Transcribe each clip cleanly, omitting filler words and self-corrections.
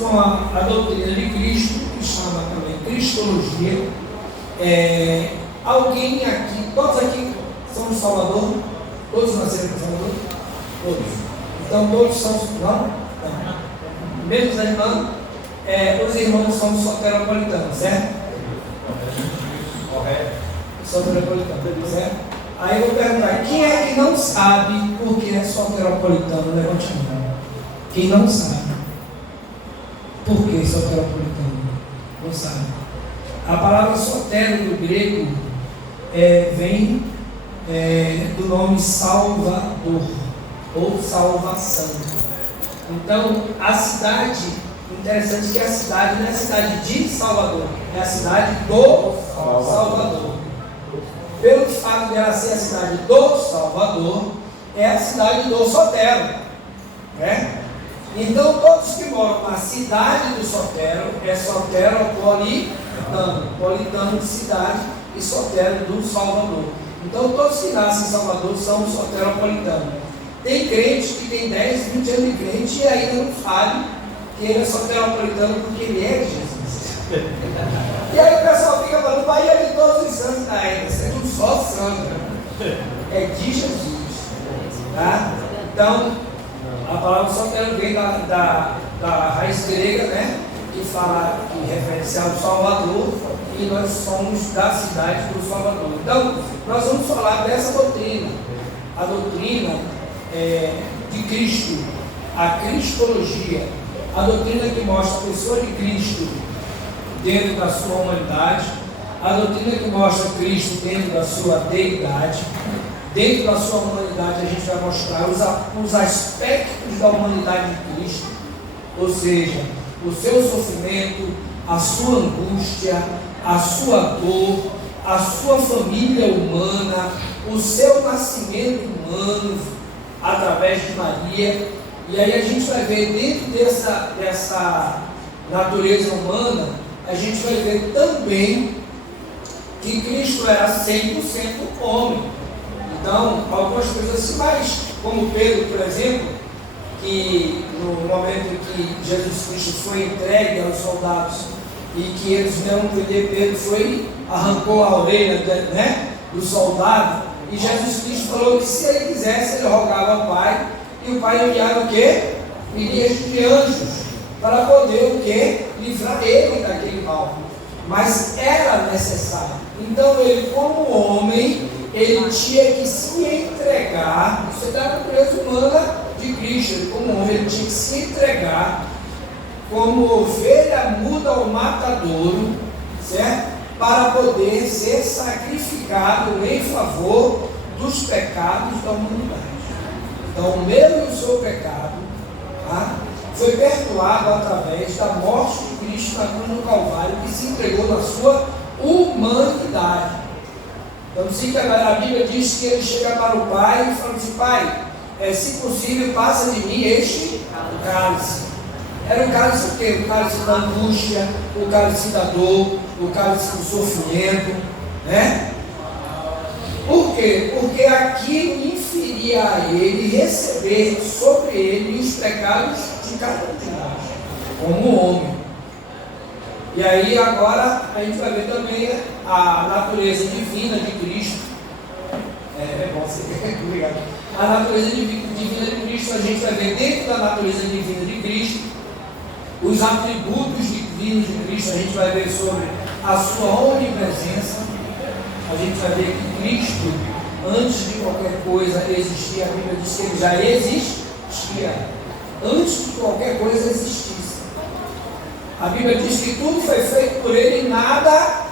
com a doutrina de Cristo, que chama também Cristologia. Alguém aqui, todos aqui são de Salvador? Todos nasceram em Salvador? Todos. Então todos são, não? Mesmo os irmãos, os irmãos são soteropolitanos, certo? Correto. Soteropolitanos, certo? Aí eu vou perguntar, quem é que não sabe por que é soteropolitano? Levante a mão. Quem não sabe por que soteropolitano? Não sabe. A palavra sotero do grego vem do nome Salvador ou salvação. Então, a cidade, interessante que a cidade não é a cidade de Salvador, é a cidade do Salvador. Pelo fato de ela ser a cidade do Salvador, é a cidade do Sotero, né? Então, todos que moram na cidade do Sotero, é soteropolitano, politano de cidade e sotero do Salvador. Então, todos que nascem em Salvador são soteropolitanos. Tem crente que tem 10, 20 anos de crente e ainda não sabe que ele é soteropolitano porque ele é de Jesus. E aí o pessoal fica falando, Bahia de todos os santos, isso é tudo só santo, é de Jesus, tá? Então, a palavra sotero vem da raiz grega, né? Que refere-se ao Salvador, e nós somos da cidade do Salvador. Então, nós vamos falar dessa doutrina, a doutrina de Cristo, a cristologia, a doutrina que mostra a pessoa de Cristo dentro da sua humanidade, a doutrina que mostra Cristo dentro da sua deidade. Dentro da sua humanidade a gente vai mostrar os aspectos da humanidade de Cristo, ou seja, o seu sofrimento, a sua angústia, a sua dor, a sua família humana, o seu nascimento humano através de Maria. E aí a gente vai ver dentro dessa natureza humana, a gente vai ver também que Cristo era 100% homem. Então, algumas coisas assim, mas como Pedro, por exemplo, que no momento em que Jesus Cristo foi entregue aos soldados e que eles não prender Pedro, arrancou a orelha, né, do soldado, e Jesus Cristo falou que se ele quisesse, ele rogava ao Pai, e o Pai enviava o quê? Milhares de anjos, para poder o quê? Livrar ele daquele mal. Mas era necessário. Então ele, como homem, ele tinha que se entregar, isso é da natureza humana de Cristo, ele, como homem, ele tinha que se entregar como ovelha muda ao matadouro, certo? Para poder ser sacrificado em favor dos pecados da humanidade. Então, o meu e o seu pecado, tá, foi perdoado através da morte de Cristo na cruz do Calvário, que se entregou na sua humanidade. Então, a Bíblia diz que ele chega para o Pai e fala assim: Pai, se possível, passa de mim este cálice. Era o cálice o quê? O cálice da angústia, o cálice da dor, o cálice do sofrimento, né? Por quê? Porque aquilo inferia a ele receber sobre ele os pecados de cada um de nós, como homem. E aí agora a gente vai ver também a natureza divina de Cristo. Obrigado. A natureza divina de Cristo, a gente vai ver dentro da natureza divina de Cristo os atributos divinos de Cristo. A gente vai ver sobre a sua onipresença. A gente vai ver que Cristo, antes de qualquer coisa existir, a Bíblia diz que ele já existia, antes de qualquer coisa existisse. A Bíblia diz que tudo foi feito por ele e nada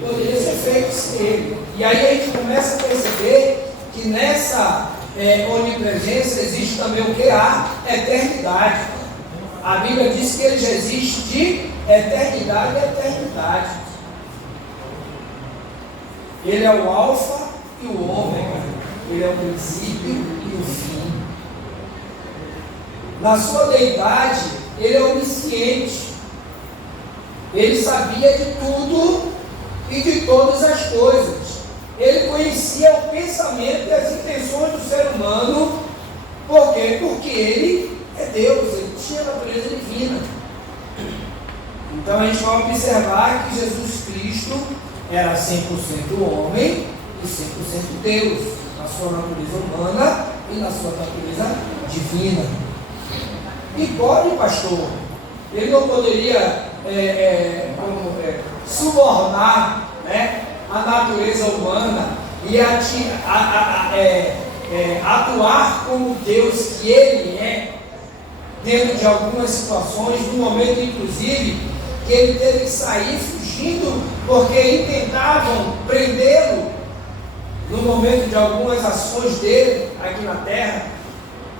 poderia ser feito sem ele. E aí a gente começa a perceber que nessa onipresença existe também o que? A eternidade. A Bíblia diz que ele já existe de eternidade a eternidade. Ele é o alfa e o ômega. Ele é o princípio e o fim. Na sua deidade, ele é onisciente. Ele sabia de tudo e de todas as coisas. Ele conhecia o pensamento e as intenções do ser humano. Por quê? Porque ele é Deus, ele tinha a natureza divina. Então a gente vai observar que Jesus Cristo era 100% homem e 100% Deus, na sua natureza humana e na sua natureza divina. E pode, pastor, ele não poderia subornar, né, a natureza humana e atuar como Deus que ele é, dentro de algumas situações, no momento inclusive que ele teve que sair fugindo porque intentavam prendê-lo no momento de algumas ações dele aqui na terra.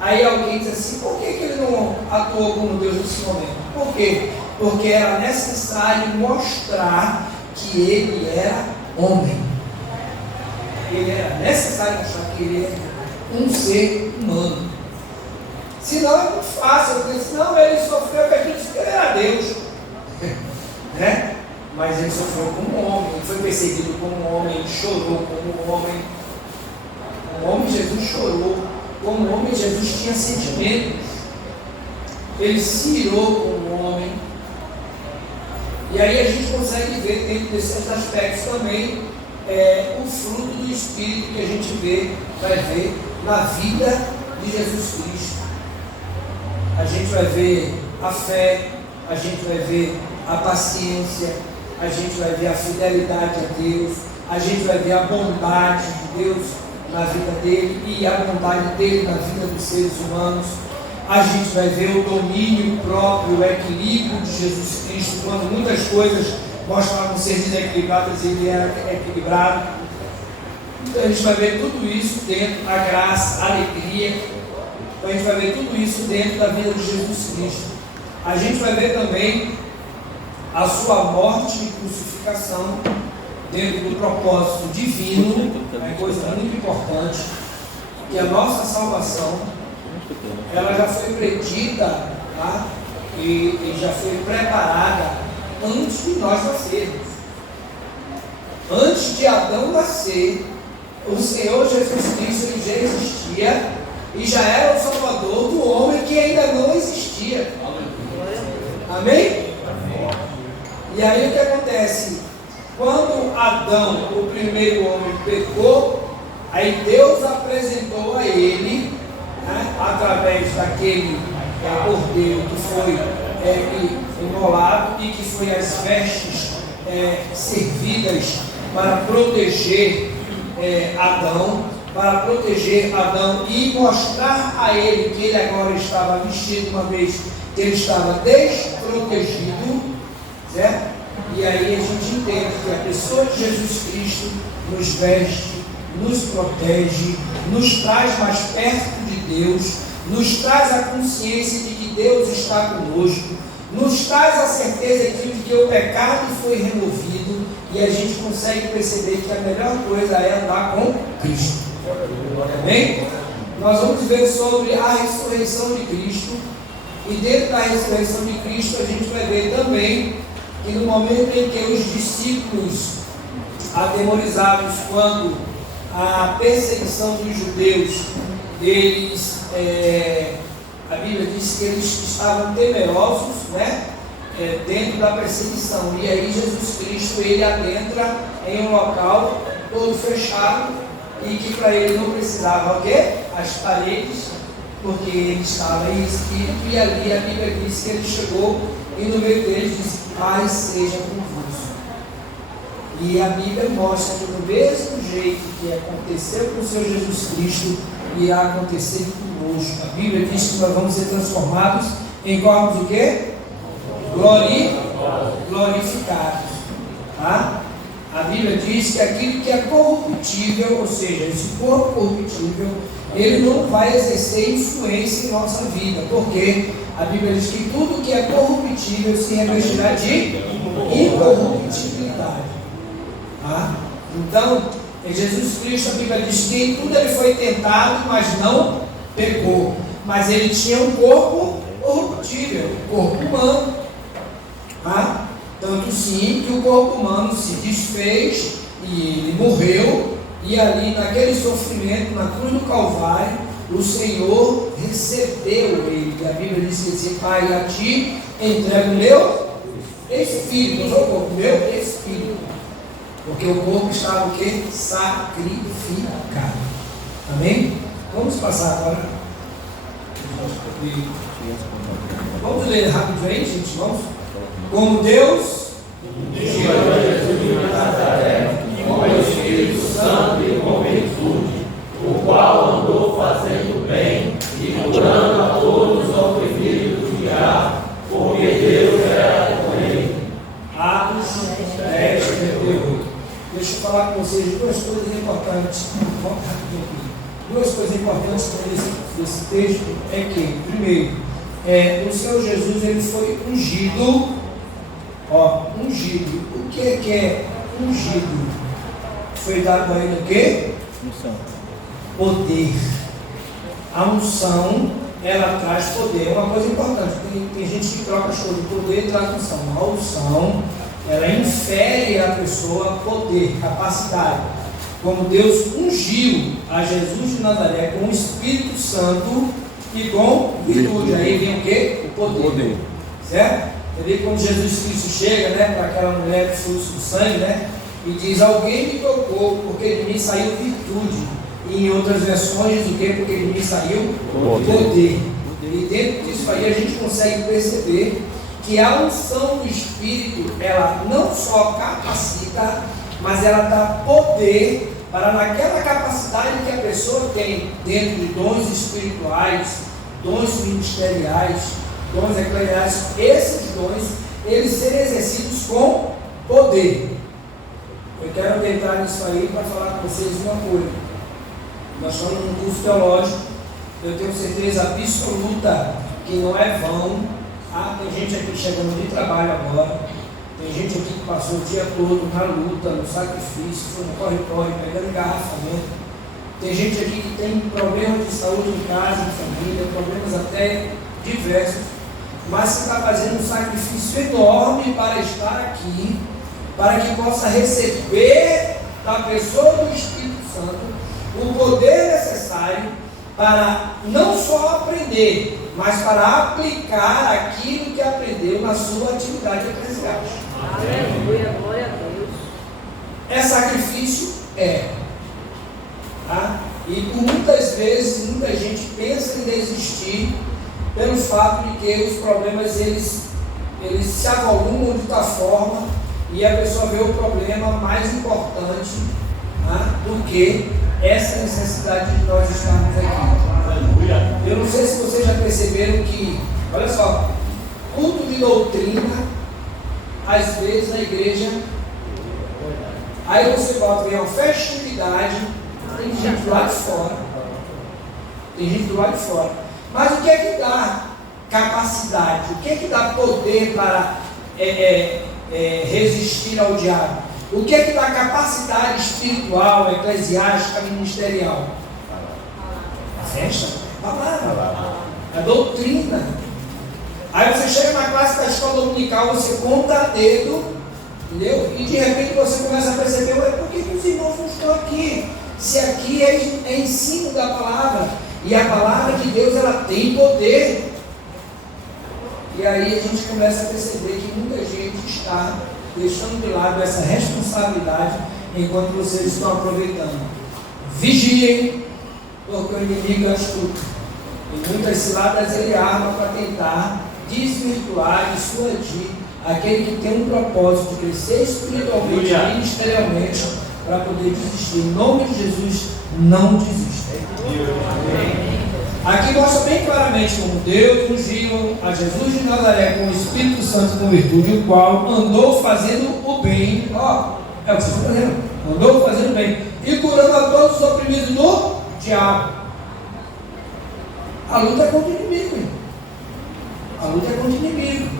Aí alguém diz assim: por que ele não atuou como Deus nesse momento? Por quê? Porque era necessário mostrar que ele era homem. Ele era necessário mostrar que ele era um ser humano. Senão é muito fácil, porque senão ele sofreu porque ele disse que ele era Deus. Né? Mas ele sofreu como homem, ele foi perseguido como homem, ele chorou como homem. Como homem, Jesus chorou. Como homem, Jesus tinha sentimentos. Ele se irou como homem. E aí a gente consegue ver dentro desses aspectos também o fruto do Espírito que a gente vai ver na vida de Jesus Cristo. A gente vai ver a fé, a gente vai ver a paciência, a gente vai ver a fidelidade a Deus, a gente vai ver a bondade de Deus na vida dele e a bondade dele na vida dos seres humanos. A gente vai ver o domínio próprio, o equilíbrio de Jesus Cristo, quando muitas coisas mostravam ser desequilibradas, ele era equilibrado. Então a gente vai ver tudo isso dentro da graça, a alegria. Então a gente vai ver tudo isso dentro da vida de Jesus Cristo. A gente vai ver também a sua morte e crucificação dentro do propósito divino, é coisa muito importante, que a nossa salvação, ela já foi predita, tá? e já foi preparada antes de nós nascermos. Antes de Adão nascer, o Senhor Jesus Cristo ele já existia e já era o Salvador do homem que ainda não existia. Amém? E aí o que acontece? Quando Adão, o primeiro homem, pecou, aí Deus apresentou a ele, né, através daquele cordeiro que foi imolado e que foi as vestes servidas para proteger Adão, e mostrar a ele que ele agora estava vestido, uma vez que ele estava desprotegido, certo? E aí a gente entende que a pessoa de Jesus Cristo nos veste, nos protege, nos traz mais perto de Deus, nos traz a consciência de que Deus está conosco, nos traz a certeza de que o pecado foi removido, e a gente consegue perceber que a melhor coisa é andar com Cristo. Amém? Nós vamos ver sobre a ressurreição de Cristo, e dentro da ressurreição de Cristo a gente vai ver também que no momento em que os discípulos, atemorizados quando a perseguição dos judeus, a Bíblia diz que eles estavam temerosos, né, dentro da perseguição, e aí Jesus Cristo ele adentra em um local todo fechado, e que para ele não precisava o quê? As paredes, porque ele estava em espírito, e ali a Bíblia diz que ele chegou e no meio deles disse: paz seja convosco. E a Bíblia mostra que do mesmo jeito que aconteceu com o Senhor Jesus Cristo, irá acontecer conosco. A Bíblia diz que nós vamos ser transformados em corpos o quê? Glorificados. Tá? A Bíblia diz que aquilo que é corruptível, ou seja, esse corpo corruptível, ele não vai exercer influência em nossa vida, porque a Bíblia diz que tudo que é corruptível se revestirá de incorruptibilidade. Tá? Então, em Jesus Cristo, a Bíblia diz que em tudo ele foi tentado, mas não pecou. Mas ele tinha um corpo corruptível, um corpo humano. Tá? Tanto sim que o corpo humano se desfez e ele morreu, e ali naquele sofrimento, na cruz do Calvário, o Senhor recebeu ele. E a Bíblia diz que disse: Pai, a ti entrego o meu espírito, não foi o corpo, meu espírito. Porque o corpo estava o quê? Sacrificado. Amém? Vamos passar agora. Vamos ler rapidamente, gente, vamos? Como Deus tirou Jesus de Nazaré, com o Espírito Santo e com virtude, o qual andou fazendo bem e curando a todos os oprimidos do diabo, porque Deus era com ele. Atos 10, 38. Deixa eu falar com vocês duas coisas importantes. Vamos rapidinho aqui. Duas coisas importantes desse texto é que, primeiro, o Senhor Jesus ele foi ungido. Ungido. O que é ungido? Foi dado a ele o quê? Unção. Poder. A unção, ela traz poder. É uma coisa importante. Tem gente que troca as coisas, poder e traz unção. A unção, ela infere à pessoa poder, capacidade. Como Deus ungiu a Jesus de Nazaré com o Espírito Santo e com virtude. Aí vem o quê? O poder. Certo? Entendeu? Quando Jesus Cristo chega, né, para aquela mulher do fluxo do sangue, né, e diz: alguém me tocou, porque de mim saiu virtude. E em outras versões diz o quê? Porque de mim saiu poder. E dentro disso aí a gente consegue perceber que a unção do Espírito, ela não só capacita, mas ela dá poder para naquela capacidade que a pessoa tem dentro de dons espirituais, dons ministeriais, dons eclesiásticos, esses dons, eles serem exercidos com poder. Eu quero entrar nisso aí para falar com vocês uma coisa. Nós estamos num curso teológico, eu tenho certeza absoluta que não é vão. Tem gente aqui chegando de trabalho agora, tem gente aqui que passou o dia todo na luta, no sacrifício, foi no corre-corre, pegando engarrafamento. Tem gente aqui que tem problemas de saúde em casa, em família, problemas até diversos, mas que está fazendo um sacrifício enorme para estar aqui, para que possa receber da pessoa do Espírito Santo o poder necessário para não só aprender, mas para aplicar aquilo que aprendeu na sua atividade eclesiástica. Aleluia, glória a Deus. É sacrifício? Tá? E por muitas vezes, muita gente pensa em desistir pelo fato de que os problemas eles se avolumam de tal forma e a pessoa vê o problema mais importante, tá, do que essa necessidade de nós estarmos aqui. Eu não sei se vocês já perceberam que, olha só, culto de doutrina, às vezes na igreja, aí você bota, vem uma festividade, tem gente do lado de fora, mas o que é que dá capacidade, o que é que dá poder para resistir ao diabo? O que é que dá capacidade espiritual, eclesiástica, ministerial? A festa, a palavra, a doutrina. Aí você chega na classe da escola dominical, você conta a dedo, entendeu? E de repente você começa a perceber: por que os irmãos não estão aqui? Se aqui é ensino da palavra, e a palavra de Deus ela tem poder. E aí a gente começa a perceber que muita gente está deixando de lado essa responsabilidade enquanto vocês estão aproveitando. Vigiem, porque o inimigo é astuto. E muitas ciladas ele arma para tentar desvirtuar, dissuadir aquele que tem um propósito de crescer espiritualmente e ministerialmente para poder desistir. Em nome de Jesus, não desista. Aqui mostra bem claramente como Deus ungiu a Jesus de Nazaré com o Espírito Santo com virtude, o qual andou fazendo o bem. É o que vocês estão fazendo. Andou fazendo o bem e curando a todos os oprimidos do diabo. A luta é contra o inimigo. A luta é contra o inimigo.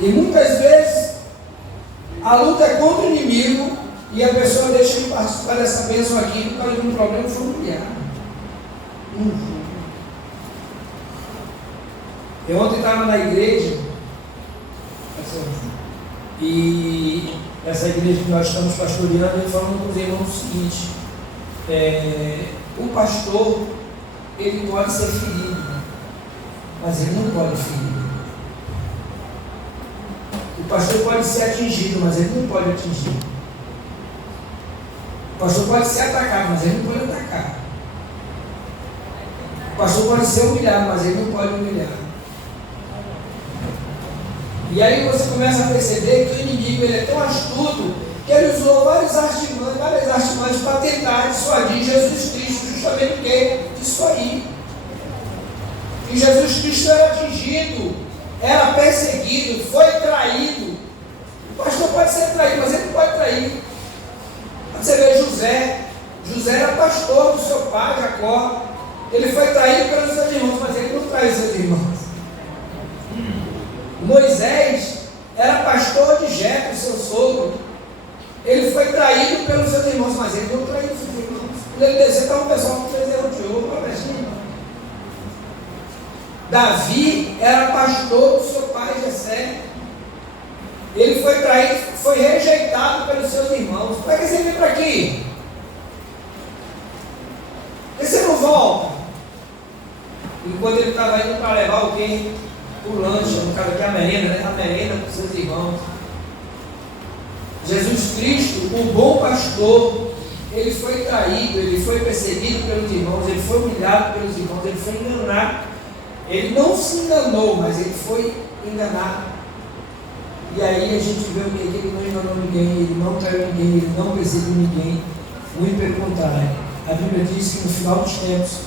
E muitas vezes a luta é contra o inimigo e a pessoa deixa de participar dessa bênção aqui por causa de um problema familiar. Eu ontem estava na igreja, e essa igreja que nós estamos pastoreando, e falando com os irmãos o seguinte: o pastor, ele pode ser ferido, mas ele não pode ferir. O pastor pode ser atingido, mas ele não pode atingir. O pastor pode ser atacado, mas ele não pode atacar. O pastor pode ser humilhado, mas ele não pode humilhar. E aí você começa a perceber que o inimigo ele é tão astuto que ele usou várias artimanhas para tentar dissuadir Jesus Cristo, justamente disso aí. Que Jesus Cristo era atingido, era perseguido, foi traído. O pastor pode ser traído, mas ele não pode trair. Você vê José era pastor do seu pai, Jacó. Ele foi traído pelos seus irmãos, mas ele não traiu seus irmãos. Moisés era pastor de Jetro, seu sogro. Ele foi traído pelos seus irmãos, mas ele não traiu seus irmãos. Quando ele desceu, estava um pessoal que fez erro de ouro, Davi era pastor do seu pai Jessé. Ele foi traído, foi rejeitado pelos seus irmãos. Para que você vem para aqui? Por que você não volta? Enquanto ele estava indo para levar o quê? O lanche, no caso aqui a merenda, né? A merenda para os seus irmãos. Jesus Cristo, o bom pastor, ele foi traído, ele foi perseguido pelos irmãos, ele foi humilhado pelos irmãos, ele foi enganado. Ele não se enganou, mas ele foi enganado. E aí a gente vê o que? Ele não enganou ninguém, ele não traiu ninguém, ele não perseguiu ninguém. Muito pelo contrário. A Bíblia diz que no final dos tempos,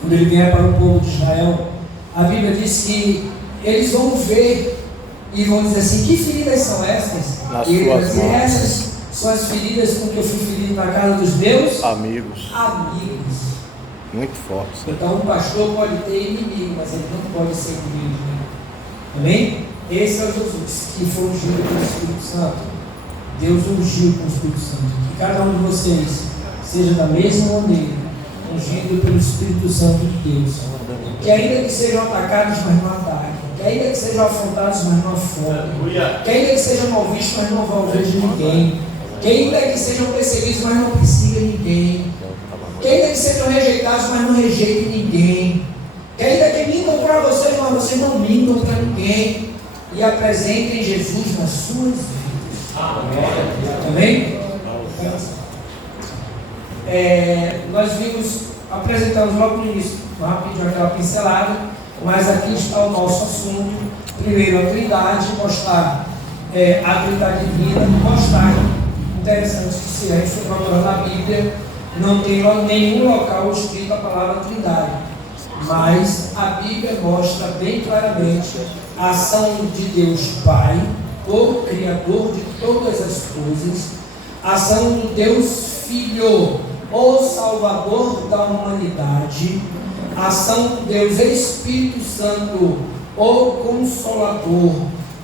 quando ele vier para o povo de Israel, a Bíblia diz que eles vão ver e vão dizer assim: que feridas são essas? E ele vai dizer: essas são as feridas com que eu fui ferido na casa dos meus amigos. Muito forte. Então um pastor pode ter inimigo, mas ele não pode ser inimigo. Amém? Esse é o Jesus que foi ungido pelo Espírito Santo. Deus ungiu com o Espírito Santo. Que cada um de vocês seja da mesma maneira ungido pelo Espírito Santo de Deus. Que ainda que sejam atacados, mas não ataquem. Que ainda que sejam afrontados, mas não afrontem. Que ainda que sejam mal vistos, mas não malvejam ninguém. Que ainda que sejam perseguidos, mas não persigam ninguém. Que ainda que sejam rejeitados, mas não rejeitem ninguém. Que ainda que mintam para vocês, mas vocês não mintam para ninguém. E apresentem Jesus nas suas vidas. Amém? Nós apresentamos logo no início, rapidinho aquela pincelada, mas aqui está o nosso assunto. Primeiro a Trindade, mostrar a Trindade divina, mostrar, interessante que se a gente for procurando na Bíblia, não tem nenhum local escrito a palavra Trindade, mas a Bíblia mostra bem claramente a ação de Deus Pai, o Criador de todas as coisas, a ação do Deus Filho, o Salvador da humanidade, a ação do Deus Espírito Santo, o Consolador,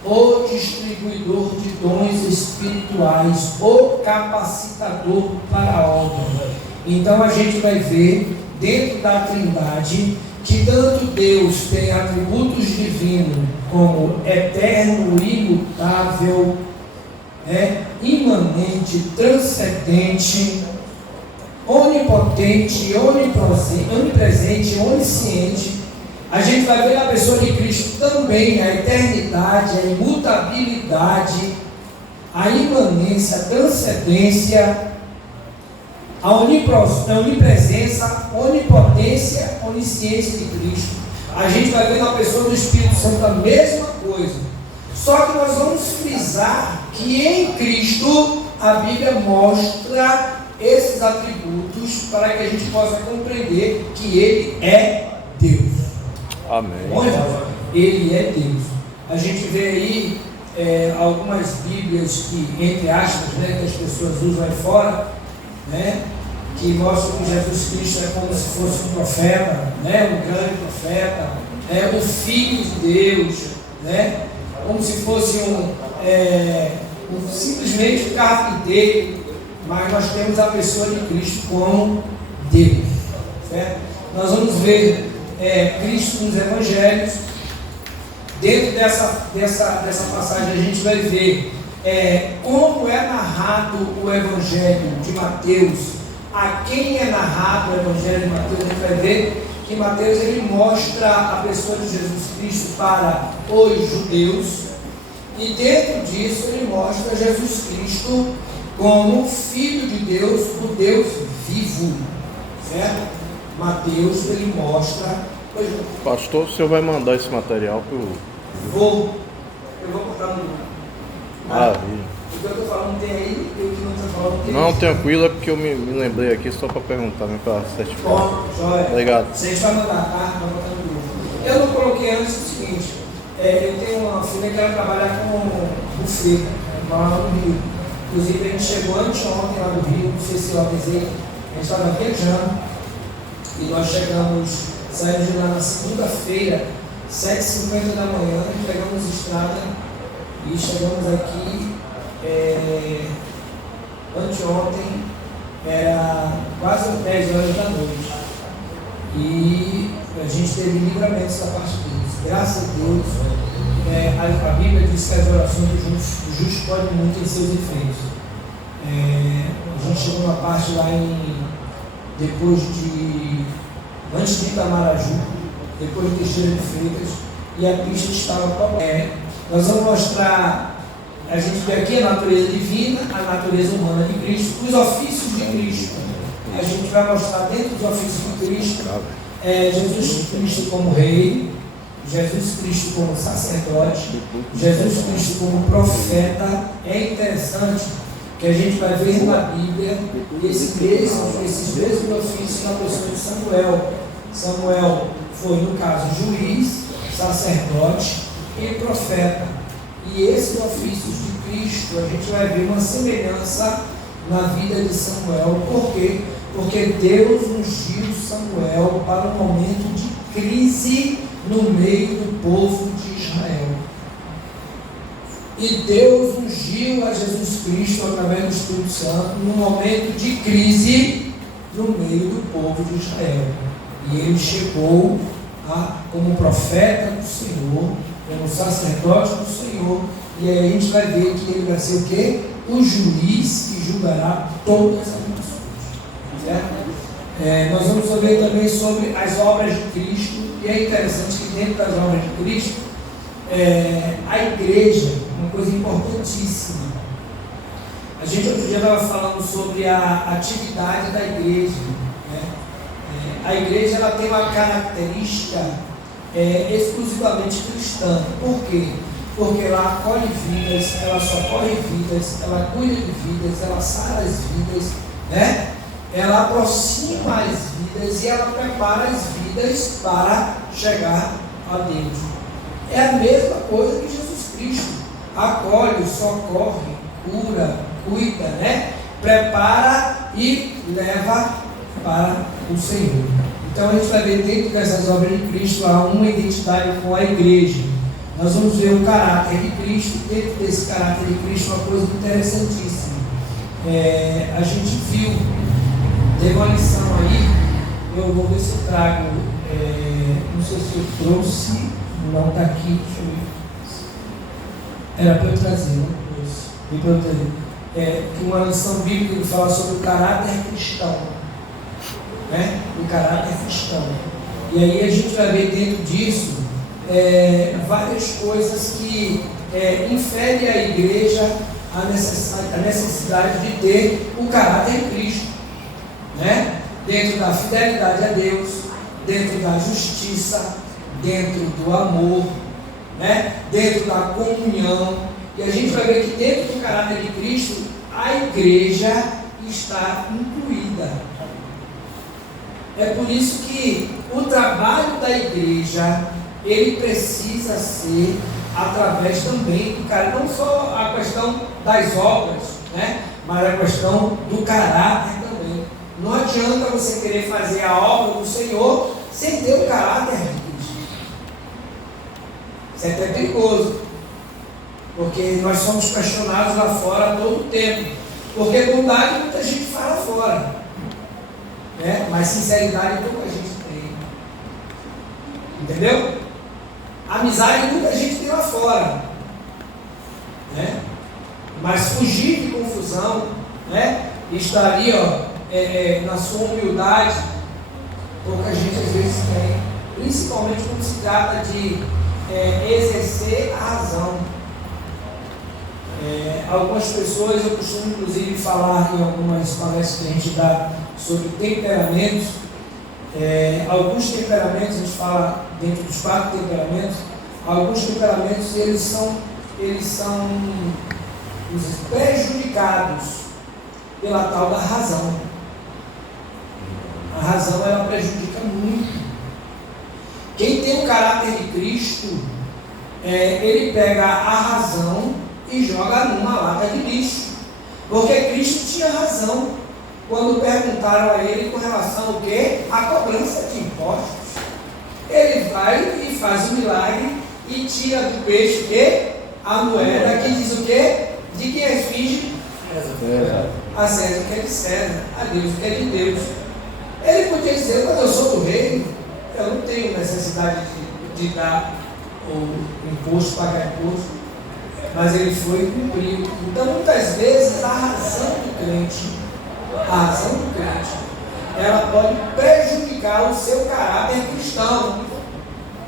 o distribuidor de dons espirituais, o capacitador para a obra. Então a gente vai ver dentro da Trindade que tanto Deus tem atributos divinos como eterno, imutável, imanente, transcendente, onipotente, onipresente, onisciente. A gente vai ver na pessoa de Cristo também a eternidade, a imutabilidade, a imanência, a transcendência, a onipresença, onipotência, onisciência de Cristo. A gente vai ver na pessoa do Espírito Santo a mesma coisa. Só que nós vamos frisar que em Cristo a Bíblia mostra esses atributos para que a gente possa compreender que Ele é Deus. Amém. Ele é Deus. A gente vê aí algumas Bíblias que, entre aspas, que as pessoas usam aí fora, que mostram que Jesus Cristo é como se fosse um profeta, um grande profeta, o Filho de Deus, como se fosse simplesmente um carpinteiro, mas nós temos a pessoa de Cristo como Deus. Certo? Nós vamos ver Cristo nos Evangelhos. Dentro dessa passagem a gente vai ver como é narrado o Evangelho de Mateus. A quem é narrado o Evangelho de Mateus, a gente vai ver que Mateus ele mostra a pessoa de Jesus Cristo para os judeus E dentro disso ele mostra Jesus Cristo como Filho de Deus, o Deus vivo, certo? Mateus, ele mostra... Pastor, o senhor vai mandar esse material para o... Eu vou botar no... Maravilha. O que eu estou falando tem aí, e o que não está falando tem Não, aí. tranquilo, é porque eu me lembrei aqui só para perguntar, né, para certificar. Bom, joia. Obrigado. Vocês vão mandar, tá? Vai botar no grupo. Eu não coloquei antes o seguinte, eu tenho uma filha que ela trabalha com buffet, lá no Rio. Inclusive a gente chegou anteontem lá no Rio, não sei se eu avisei, a gente estava viajando e nós saímos de lá na segunda-feira, 7h50 da manhã, e pegamos estrada e chegamos aqui anteontem, era quase 10 horas da noite. E a gente teve livramentos da parte deles. Graças a Deus, a Bíblia diz que as orações do justo podem muito em seus efeitos. A gente chegou numa parte lá antes de Itamaraju, depois de Teixeira de Freitas, e a pista estava problema. Nós vamos mostrar, a gente vê aqui a natureza divina, a natureza humana de Cristo, os ofícios de Cristo. A gente vai mostrar dentro dos ofícios de Cristo, Jesus Cristo como rei, Jesus Cristo como sacerdote, Jesus Cristo como profeta. É interessante que a gente vai ver na Bíblia esses mesmos ofícios na pessoa de Samuel. Samuel foi, no caso, juiz, sacerdote e profeta. E esses ofícios de Cristo, a gente vai ver uma semelhança na vida de Samuel. Por quê? Porque Deus ungiu Samuel para um momento de crise no meio do povo de Israel. E Deus ungiu a Jesus Cristo através do Espírito Santo num momento de crise no meio do povo de Israel. E ele chegou como profeta do Senhor, como sacerdote do Senhor. E aí a gente vai ver que ele vai ser o quê? O juiz que julgará todas as nações. Certo? Nós vamos ver também sobre as obras de Cristo. E é interessante que dentro das obras de Cristo, a igreja, uma coisa importantíssima. A gente outro dia estava falando sobre a atividade da igreja. Né? A igreja ela tem uma característica exclusivamente cristã. Por quê? Porque ela acolhe vidas, ela socorre vidas, ela cuida de vidas, ela sara as vidas, né? Ela aproxima as vidas e ela prepara as vidas para chegar a Deus. É a mesma coisa que Jesus Cristo. Acolhe, socorre, cura, cuida, né? Prepara e leva para o Senhor. Então a gente vai ver dentro dessas obras de Cristo há uma identidade com a igreja. Nós vamos ver o caráter de Cristo. Dentro desse caráter de Cristo, uma coisa interessantíssima. A gente viu, teve uma lição aí, eu vou ver se eu trago, não sei se eu trouxe, não está aqui, deixa eu ver. Era para eu trazer, não trouxe. Que uma lição bíblica que fala sobre o caráter cristão. Né? O caráter cristão. E aí a gente vai ver dentro disso várias coisas que inferem à igreja a necessidade de ter o caráter de Cristo, né? Dentro da fidelidade a Deus, dentro da justiça, dentro do amor, né? Dentro da comunhão. E a gente vai ver que dentro do caráter de Cristo a igreja está incluída. É por isso que o trabalho da igreja ele precisa ser através também do caráter, não só a questão das obras, né? Mas a questão do caráter também. Não adianta você querer fazer a obra do Senhor sem ter o caráter de Cristo. Isso é até perigoso, porque nós somos questionados lá fora todo o tempo, porque bondade muita gente fala fora, né? Mas sinceridade pouca gente tem, entendeu? Amizade muita gente tem lá fora, né? Mas fugir de confusão, né? Estar ali, na sua humildade, pouca gente às vezes tem, principalmente quando se trata de exercer a razão. Algumas pessoas, eu costumo inclusive falar em algumas palestras que a gente dá sobre temperamentos. Alguns temperamentos, a gente fala dentro dos 4 temperamentos, alguns temperamentos eles são prejudicados pela tal da razão. A razão ela prejudica muito. Quem tem o caráter de Cristo, ele pega a razão e joga numa lata de lixo. Porque Cristo tinha razão quando perguntaram a ele com relação ao quê? A cobrança de impostos. Ele vai e faz o milagre e tira do peixe o quê? A moeda que diz o quê? De quem é finge? A César que é de César, a Deus que é de Deus. Ele podia dizer, quando eu sou do reino, eu não tenho necessidade de dar o imposto, pagar imposto, mas ele foi e cumpriu. Então, muitas vezes, a razão do crente, ela pode prejudicar o seu caráter cristão.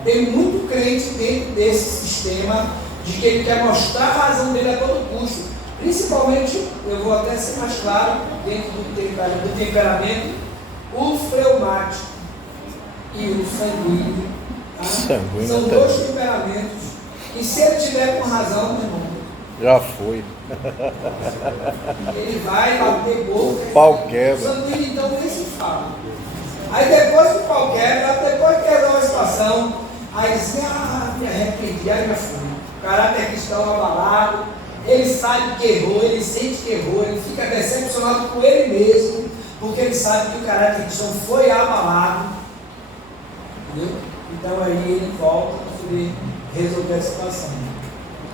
Tem muito crente dentro desse sistema de que ele quer mostrar a razão dele a todo custo. Principalmente, eu vou até ser mais claro, dentro do temperamento, o fleumático e o sanguíneo. Tá? São 2 temperamentos. E se ele tiver com razão, meu irmão, já foi. Ele vai bater boca. O pau quebra. O sanguíneo então nem se fala. Aí depois que o pau quebra, depois que quebrou a situação, aí diz, me arrependi, aí já foi. O caráter cristão abalado, ele sabe que errou, ele sente que errou, ele fica decepcionado com ele mesmo, porque ele sabe que o caráter cristão foi abalado. Entendeu? Então aí ele volta para poder resolver a situação.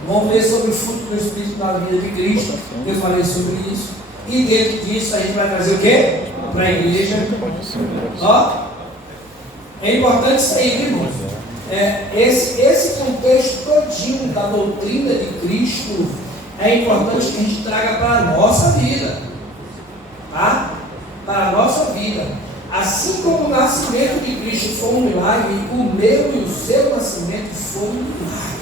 Vamos ver sobre o fruto do Espírito na vida de Cristo. Eu falei sobre isso. E dentro disso a gente vai trazer o quê? Para a igreja. Ó, é importante isso aí, irmãos. Esse contexto todinho da doutrina de Cristo é importante que a gente traga para a nossa vida. Tá? Para a nossa vida. Assim como o nascimento de Cristo foi um milagre, o meu e o seu nascimento foi um milagre.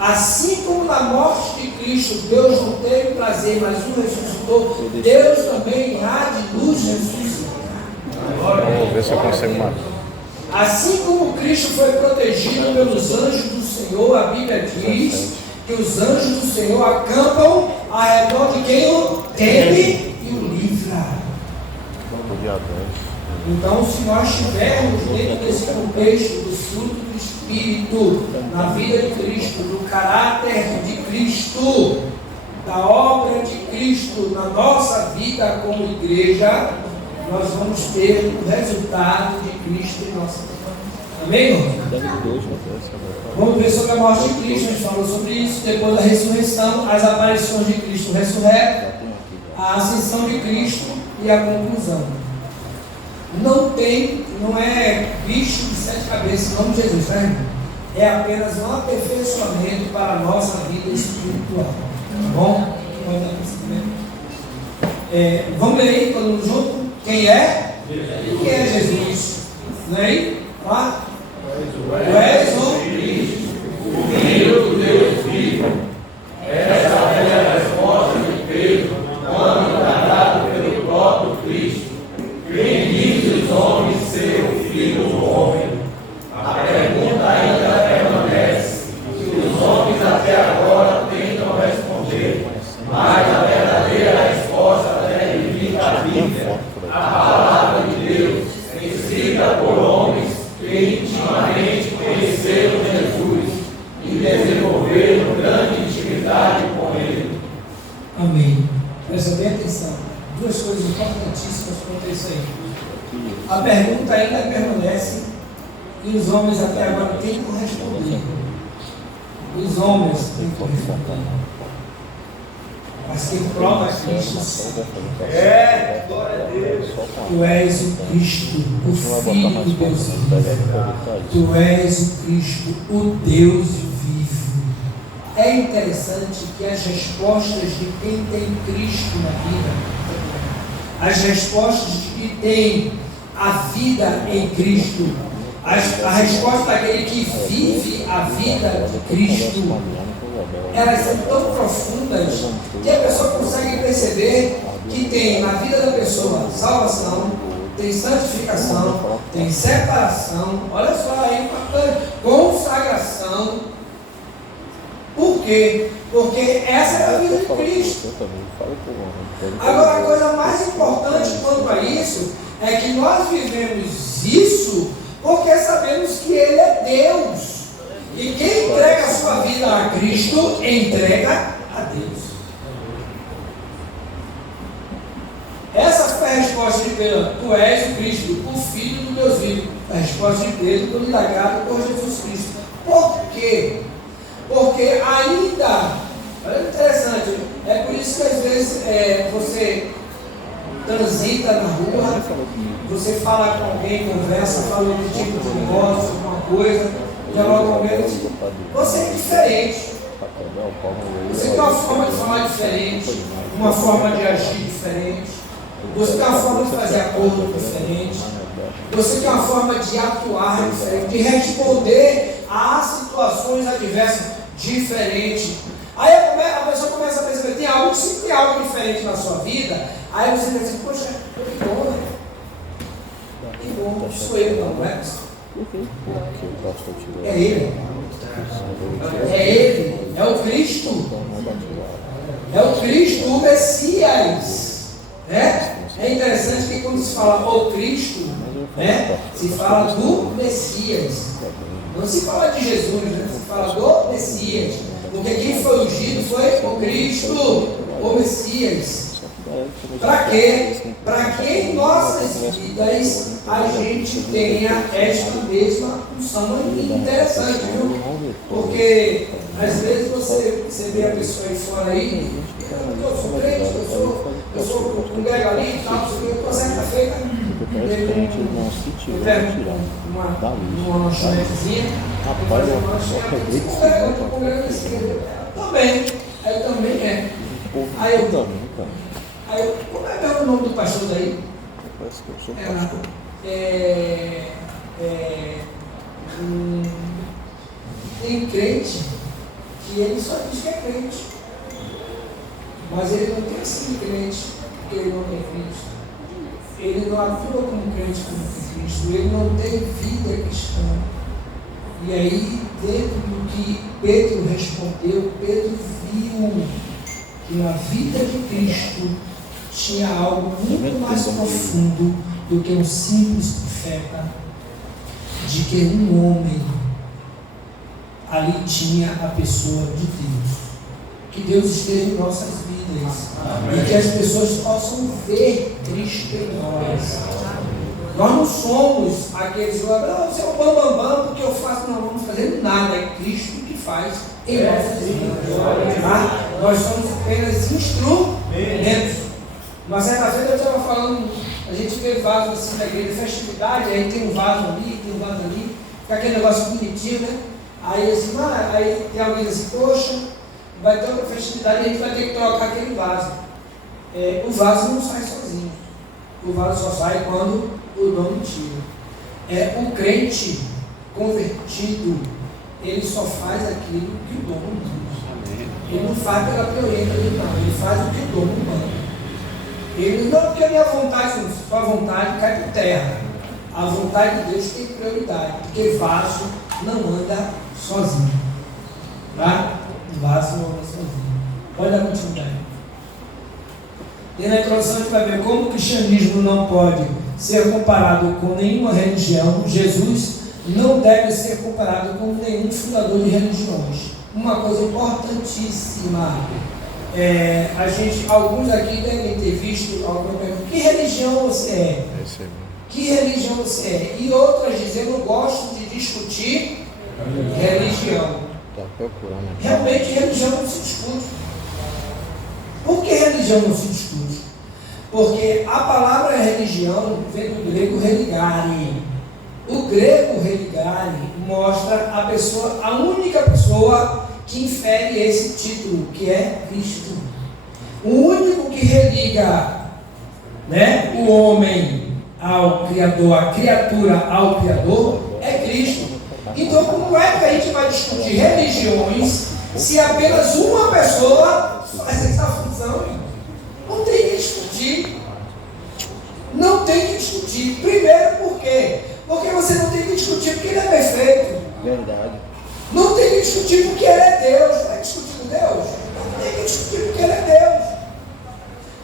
Assim como na morte de Cristo Deus não teve prazer, mas o ressuscitou, Deus também há de nos ressuscitar. Vamos ver se eu consigo mais. Assim como Cristo foi protegido pelos anjos do Senhor, a Bíblia diz que os anjos do Senhor acampam ao redor de quem o teme e o livra. Então, se nós estivermos dentro desse contexto do fruto do Espírito, na vida de Cristo, do caráter de Cristo, da obra de Cristo na nossa vida como igreja, nós vamos ter o resultado de Cristo em nossa vida. Amém, irmão? Vamos ver sobre a morte de Cristo, a gente falou sobre isso, depois da ressurreição, as aparições de Cristo ressurreto, a ascensão de Cristo e a conclusão. Não é bicho de 7 cabeças, em nome de Jesus, tá, irmão? É apenas um aperfeiçoamento para a nossa vida espiritual. Tá bom? Vamos ler aí, todo mundo junto? Quem é? Quem é Jesus? Não é aí? Lá? Tu és o Cristo, o Filho do Deus vivo. Essa é a resposta de Pedro, quando encarnado pelo próprio Cristo. Quem diz os homens ser o Filho do Homem? A pergunta ainda permanece, que os homens até agora tentam responder, mas a verdadeira resposta deve vir da Bíblia, a palavra de Deus, escrita por homens que intimamente conheceram Jesus e desenvolveram grande intimidade com Ele. Amém. Presta bem atenção. 2 coisas importantíssimas quanto a isso aí. A pergunta ainda permanece e os homens até agora têm que responder. Os homens têm que responder. Mas quem prova Cristo glória a Deus. Tu és o Cristo, o Filho de Deus vivo. Tu és o Cristo, o Deus vivo. É interessante que as respostas de quem tem Cristo na vida, as respostas de quem tem a vida em Cristo, a resposta daquele que vive a vida de Cristo, elas são tão profundas que a pessoa consegue perceber que tem na vida da pessoa salvação, tem santificação, tem separação, olha só aí, consagração. Por quê? Porque essa é a vida de Cristo. Agora, a coisa mais importante quanto a isso é que nós vivemos isso porque sabemos que Ele é Deus. E quem entrega a sua vida a Cristo, entrega a Deus. Essa foi a resposta de Pedro. Tu és o Cristo, o Filho do Deus vivo. A resposta de Pedro, quando indagado por Jesus Cristo. Por quê? Porque ainda, olha que interessante, é por isso que às vezes você transita na rua, você fala com alguém, conversa, fala de tipo de negócio, alguma coisa, dialoga com alguém, você é diferente. Você tem uma forma de falar diferente, uma forma de agir diferente, você tem uma forma de fazer acordo diferente, você tem uma forma de atuar diferente, de responder a situações adversas diferentes. Aí a pessoa começa a perceber, tem algo diferente na sua vida, aí você pensa, poxa, que bom, né? Que bom, sou eu, não é? É Ele. É Ele, é o Cristo. É o Cristo, o Messias. Né? É interessante que quando se fala o Cristo, né, se fala do Messias. Não se fala de Jesus, né? Se fala do Messias. Porque quem foi ungido foi o Cristo, o Messias. Para quê? Para que em nossas vidas a gente tenha esta mesma função. Interessante, viu? Porque às vezes você vê a pessoa aí fora aí, eu sou crente, eu sou congrego ali e tal, você consegue estar feita. Eu pego uma lanchonetezinha, eu estou congregando assim, também, aí eu também é. Aí como é o nome do pastor daí? Parece que eu sou pastor. Tem crente que ele só diz que é crente, mas ele não tem sido crente porque ele não tem Cristo. Ele não atua como crente como Cristo, ele não tem vida cristã. E aí, dentro do que Pedro respondeu, Pedro viu que na vida de Cristo tinha algo muito mais profundo do que um simples profeta, de que um homem ali tinha a pessoa de Deus. Que Deus esteja em nossas vidas. Amém. E que as pessoas possam ver Cristo em nós. Nós não somos aqueles que falam, você é um bambambam porque eu faço, não vamos fazer nada, é Cristo que faz em nossas vidas. Tá? Nós somos apenas instrumentos. Uma certa vez eu estava falando, a gente vê vaso assim na igreja, festividade, aí tem um vaso ali, tem um vaso ali, fica aquele negócio bonitinho, né? Aí assim, aí tem alguém assim, poxa, vai ter outra festividade e a gente vai ter que trocar aquele vaso. O vaso não sai sozinho. O vaso só sai quando o dono tira. O crente convertido, ele só faz aquilo que o dono manda. Ele não faz pela teoria dele, não. Ele faz o que o dono manda. Ele não, porque a minha vontade, sua vontade cai por terra. A vontade de Deus tem prioridade, porque vaso não anda sozinho. Tá? O vaso não anda sozinho. Olha a continuidade. E na introdução a gente vai ver como o cristianismo não pode ser comparado com nenhuma religião. Jesus não deve ser comparado com nenhum fundador de religiões. Uma coisa importantíssima. Alguns aqui devem ter visto alguma pergunta: que religião você é? Que religião você é? E outras dizem: eu não gosto de discutir religião. Realmente religião não se discute. Por que religião não se discute? Porque a palavra religião vem do grego religare. O grego religare mostra a pessoa, a única pessoa que infere esse título, que é Cristo. O único que religa, né, o homem ao Criador, a criatura ao Criador, é Cristo. Então, como é que a gente vai discutir religiões Se apenas uma pessoa faz essa função, não tem que discutir. Não tem que discutir. Primeiro, por quê? Porque você não tem que discutir porque ele é perfeito. Verdade. Não tem que discutir porque ele é Deus. Não é discutir com Deus? Não tem que discutir porque ele é Deus.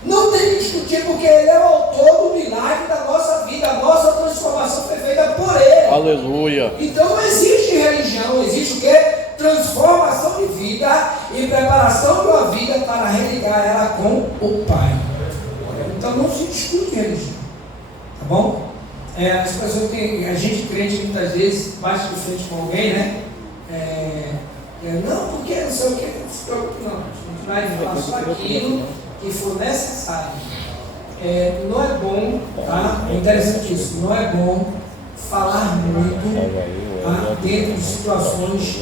Não tem que discutir porque ele é o autor do milagre da nossa vida. A nossa transformação foi feita por ele. Aleluia. Então não existe religião, existe o quê? Transformação de vida e preparação de uma vida para religar ela com o Pai. Então não se discute religião. Tá bom? As pessoas têm, a gente crente muitas vezes bate de frente com alguém, né? Não, porque não sei o que, não se preocupe não. A gente vai falar só aquilo que for necessário. Não é bom, tá? É interessante isso, não é bom falar muito, tá? Dentro de situações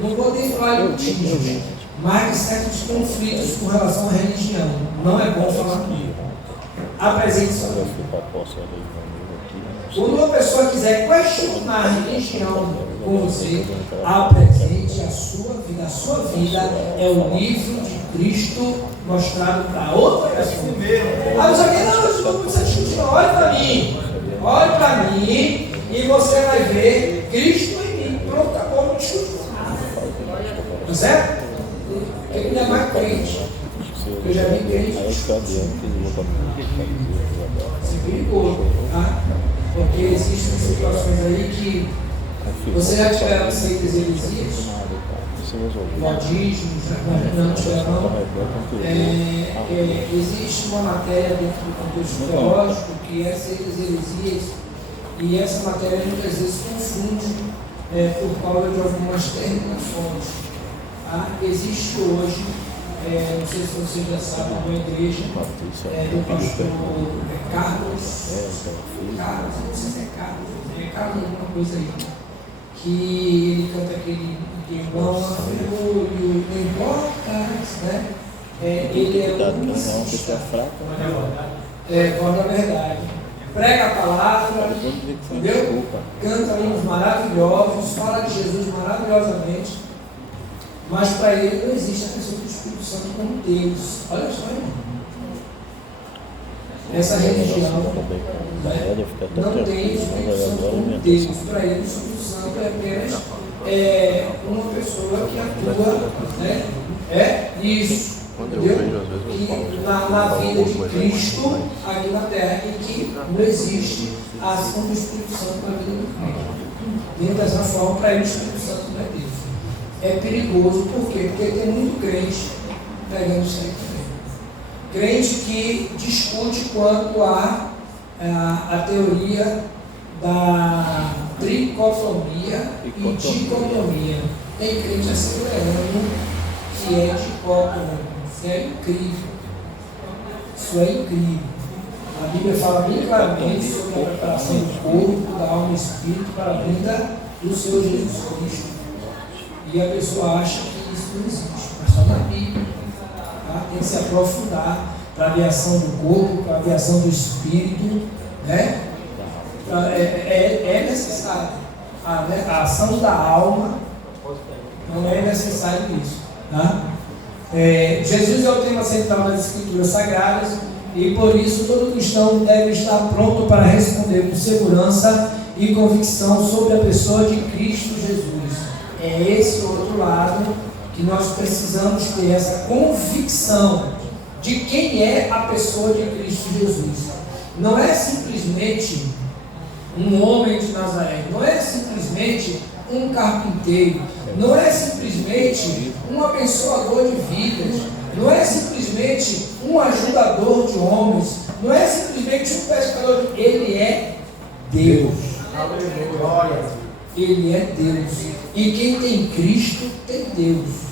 não vou nem falar de litígios, mas de certos conflitos com relação à religião. Não é bom falar muito. Apresente sua vida. Quando uma pessoa quiser questionar a religião com você, apresente a sua vida. A sua vida é o livro de Cristo mostrado para outra pessoa. Mas alguém não precisa discutir, olhe para mim. Olhe para mim e você vai ver Cristo em mim. Pronto, acabou, não discutir. Tá certo? Tem que me amar crente. Eu já vi crente. Isso é perigoso, tá? Porque existem situações aí que você já tiveram seitas heresias, modismos, não tiveram. Existe uma matéria dentro do contexto teológico que é seitas heresias, e essa matéria muitas vezes confunde por causa de algumas terminações. Tá? Existe hoje, não sei se você já sabe, uma igreja do pastor Carlos, não sei se é Carlos alguma coisa aí, que ele canta aquele irmão, não importa, né? Ele é um musicista, conta a verdade, prega a palavra, entendeu? Canta hinos maravilhosos, fala de Jesus maravilhosamente, mas para ele não existe a pessoa do Espírito Santo como Deus. Olha só, irmão. Essa religião, né, não tem o Espírito Santo como Deus. Para ele o Espírito Santo é apenas uma pessoa que atua, né? Isso, entendeu? Que na vida de Cristo aqui na terra, e que não existe a ação do Espírito Santo na vida do Cristo. Dentro dessa forma, para ele o Espírito Santo não é Deus. É perigoso, por quê? Porque tem muito crente pegando isso aí também. Crente que discute quanto a teoria da tricotomia e dicotomia. Tem crente assegurando que é dicótomo. Isso é incrível. Isso é incrível. A Bíblia fala bem claramente sobre a preparação do corpo, da alma e do espírito para a vinda do Senhor Jesus Cristo. E a pessoa acha que isso não existe, mas só na Bíblia. Tá? Tem que se aprofundar para a aviação do corpo, para a aviação do espírito, né? É necessário. A ação da alma não é necessário isso. Tá? Jesus é o tema central das Escrituras Sagradas, e por isso todo cristão deve estar pronto para responder com segurança e convicção sobre a pessoa de Cristo Jesus. É esse outro lado que nós precisamos ter, essa convicção de quem é a pessoa de Cristo Jesus. Não é simplesmente um homem de Nazaré, não é simplesmente um carpinteiro, não é simplesmente um abençoador de vidas, não é simplesmente um ajudador de homens, não é simplesmente um pescador de... Ele é Deus. Aleluia. Ele é Deus. E quem tem Cristo tem Deus.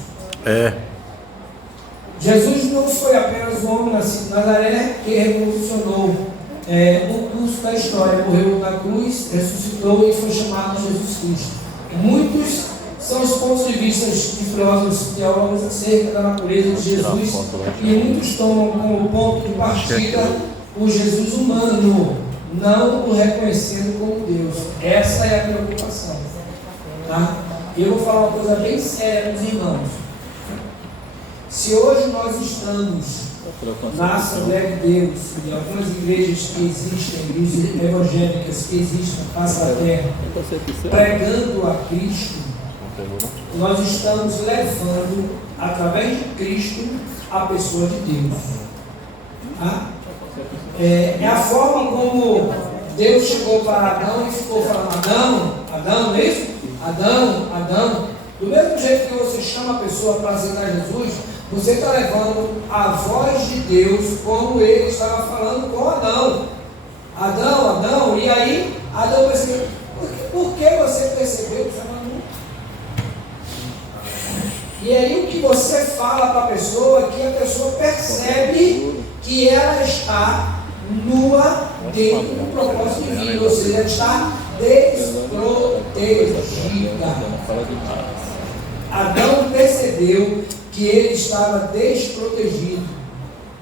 Jesus não foi apenas um homem nascido em Nazaré que revolucionou o curso da história. Morreu na cruz, ressuscitou e foi chamado de Jesus Cristo. Muitos são os pontos de vista de filósofos teólogos acerca da natureza de Jesus, e muitos tomam como ponto de partida o Jesus humano, não o reconhecendo como Deus. Essa é a preocupação. Tá? eu vou falar uma coisa bem séria para os irmãos. Se hoje nós estamos na Assembleia de Deus, em algumas igrejas que existem, igrejas evangélicas que existem na face da terra, pregando a Cristo, nós estamos levando, através de Cristo, a pessoa de Deus. Tá? É a forma como Deus chegou para Adão e ficou falando: Adão, não é isso? Adão. Do mesmo jeito que você chama a pessoa para aceitar Jesus, você está levando a voz de Deus como ele estava falando com Adão. Adão, e aí Adão percebeu: por que você percebeu que estava nu? E aí o que você fala para a pessoa é que a pessoa percebe que ela está nua dentro do propósito divino, ou seja, ela está desprotegida. Adão percebeu que ele estava desprotegido.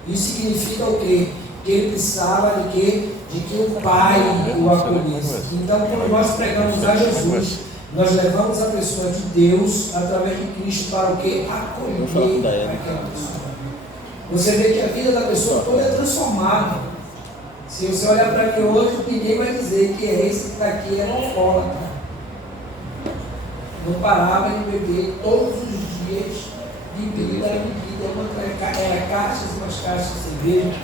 Isso significa o quê? Que ele precisava de quê? De que o Pai o acolhesse. Então, quando nós pregamos a Jesus, nós levamos a pessoa de Deus através de Cristo para o quê? Acolher aquela pessoa. Você vê que a vida da pessoa toda é transformada. Se você olhar para mim hoje, ninguém vai dizer que esse que está aqui é um alcoólatra. Não parava de beber todos os dias, bebida, era caixas e mais caixas de cerveja,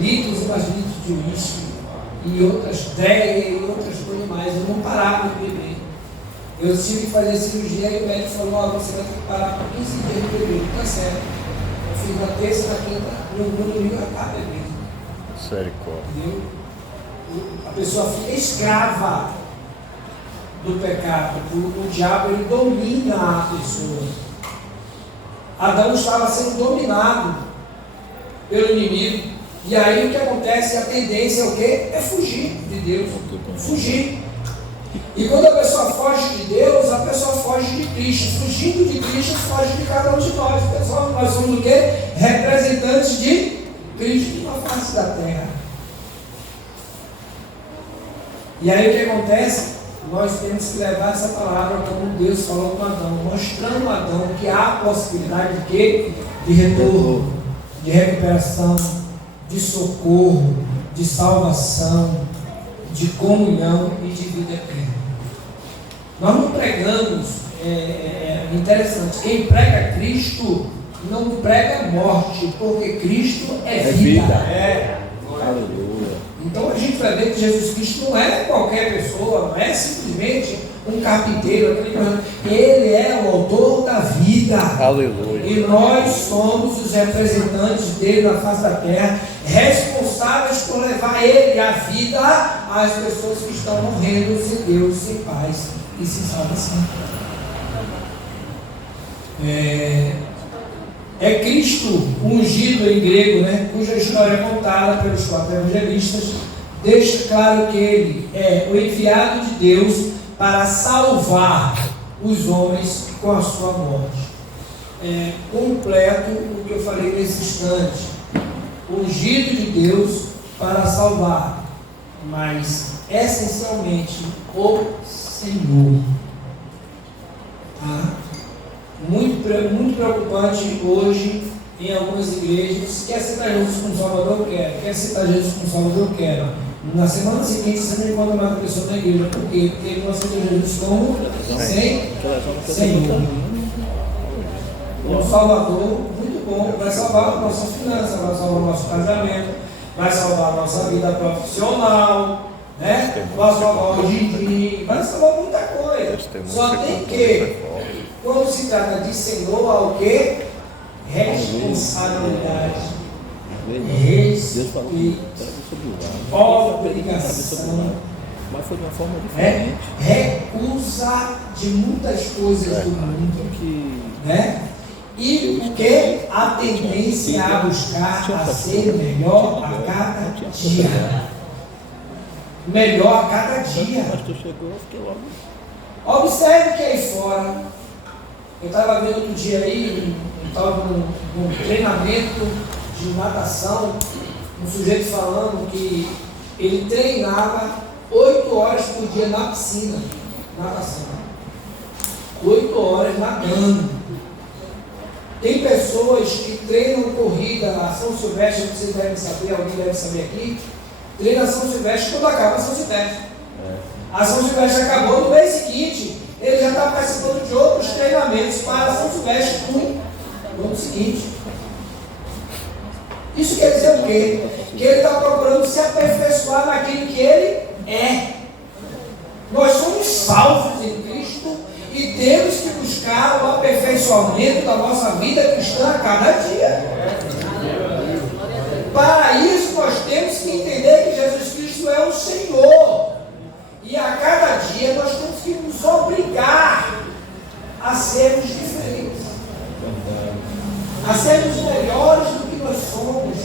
litros e mais litros de uísque, e outras 10 e outras coisas mais. Eu não parava de beber. Eu tive que fazer cirurgia e o médico falou: você vai ter que parar por 15 dias de beber. Não tá certo. Eu fiz na terça, na quinta, no domingo eu acabo bebendo. Sério, entendeu? A pessoa fica escrava do pecado. O diabo, ele domina a pessoa. Adão estava sendo dominado pelo inimigo. E aí o que acontece? A tendência é o quê? É fugir de Deus. Fugir. E quando a pessoa foge de Deus, a pessoa foge de Cristo. Fugindo de Cristo, foge de cada um de nós. Pessoal, nós somos o quê? Representantes de Cristo na face da terra. E aí o que acontece? Nós temos que levar essa palavra como Deus falou com Adão, mostrando a Adão que há a possibilidade de quê? De retorno, de recuperação, de socorro, de salvação, de comunhão e de vida eterna. Nós não pregamos, interessante, quem prega Cristo não prega morte, porque Cristo é vida. Aleluia. Então a gente vai ver que Jesus Cristo não é qualquer pessoa, não é simplesmente um carpinteiro, ele é o autor da vida. Aleluia. E nós somos os representantes dele na face da terra, responsáveis por levar ele a vida às pessoas que estão morrendo sem Deus, sem paz e sem salvação. É Cristo ungido em grego, né, cuja história é contada pelos 4 evangelistas, deixa claro que ele é o enviado de Deus para salvar os homens com a sua morte. Completo o que eu falei nesse instante. Ungido de Deus para salvar, mas essencialmente o Senhor. Tá? Muito preocupante hoje em algumas igrejas. Quer aceitar Jesus como Salvador? Quer aceitar Jesus como Salvador? Quero. Na semana seguinte você não encontra mais a pessoa na igreja. Por quê? Porque ele não aceita Jesus como Senhor. O Salvador, muito bom, vai salvar a nossa finança, vai salvar o nosso casamento, vai salvar a nossa vida profissional, né? Vai salvar o din-din, vai salvar muita coisa. Só tem que, quando se trata de Senhor, há o quê? Responsabilidade, respeito, obrigação, mas foi de uma forma diferente. Recusa de muitas coisas do mundo, né? E o que? A tendência a buscar a ser melhor a cada dia. Melhor a cada dia. Observe que aí fora, eu estava vendo outro dia aí, eu estava num treinamento de natação, um sujeito falando que ele treinava 8 horas por dia na piscina, natação. 8 horas nadando. Tem pessoas que treinam corrida, a São Silvestre, vocês devem saber, alguém deve saber aqui, treina a São Silvestre quando acaba a São Silvestre. A São Silvestre acabou, no mês seguinte, ele já está participando de outros treinamentos para a São Silvestre no ano seguinte. Isso quer dizer o quê? Que ele está procurando se aperfeiçoar naquilo que ele é. Nós somos salvos em Cristo e temos que buscar o aperfeiçoamento da nossa vida cristã a cada dia. Para isso, nós temos que entender que Jesus Cristo é o Senhor. E a cada dia nós temos que nos obrigar a sermos diferentes, a sermos melhores do que nós somos.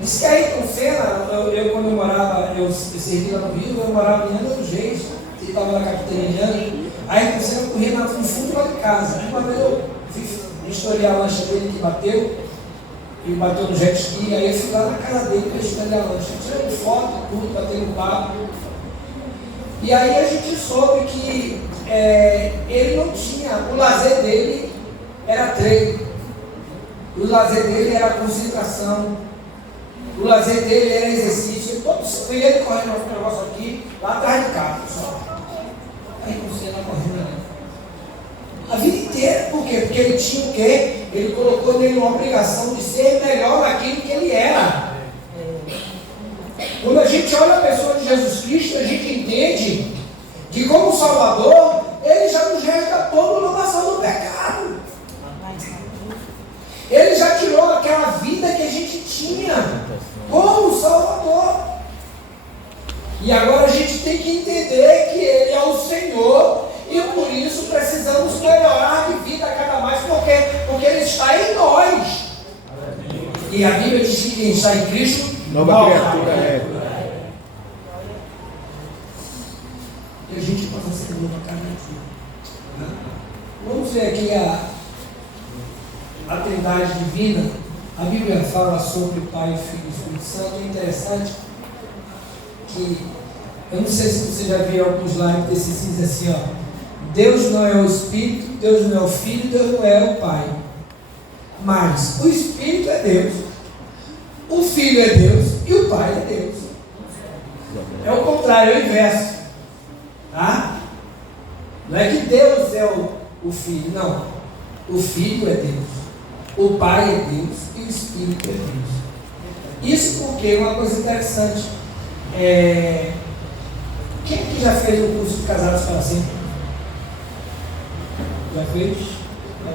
Diz que aí com Senna, quando eu morava, eu servi lá no Rio, eu morava em Angra dos Reis, ele estava na Capitania, aí com Senna eu corria no fundo lá de casa. Uma vez eu fui historiar a lancha dele que bateu, ele bateu no jet ski, aí eu fui lá na casa dele para historiar a lancha, tirando foto, tudo, batendo papo. E aí a gente soube que ele não tinha, o lazer dele era treino, o lazer dele era concentração, o lazer dele era exercício. Todo dia ele correndo um negócio aqui, lá atrás de casa, só. Aí você lá correndo ali. A vida inteira, por quê? Porque ele tinha o quê? Ele colocou nele uma obrigação de ser melhor naquilo que ele era. Quando a gente olha a pessoa de Jesus Cristo, a gente entende que como Salvador, ele já nos resgatou da novação do pecado. Ele já tirou aquela vida que a gente tinha como Salvador. E agora a gente tem que entender que Ele é o Senhor e por isso precisamos melhorar de vida cada mais, porque Ele está em nós. E a Bíblia diz que quem está em Cristo, nova criatura é. Que a gente possa ser novo a cada dia. Vamos ver aqui a Trindade Divina. A Bíblia fala sobre o Pai, o Filho e o Espírito Santo. É interessante que, eu não sei se você já viu alguns lives desses diz assim, ó: Deus não é o Espírito, Deus não é o Filho, Deus não é o Pai. Mas o Espírito é Deus, o Filho é Deus e o Pai é Deus. É o contrário, é o inverso. Tá? Não é que Deus é o Filho, não. O Filho é Deus, o Pai é Deus e o Espírito é Deus. Isso porque uma coisa interessante. Quem que já fez o curso de Casados para Sempre? Já fez?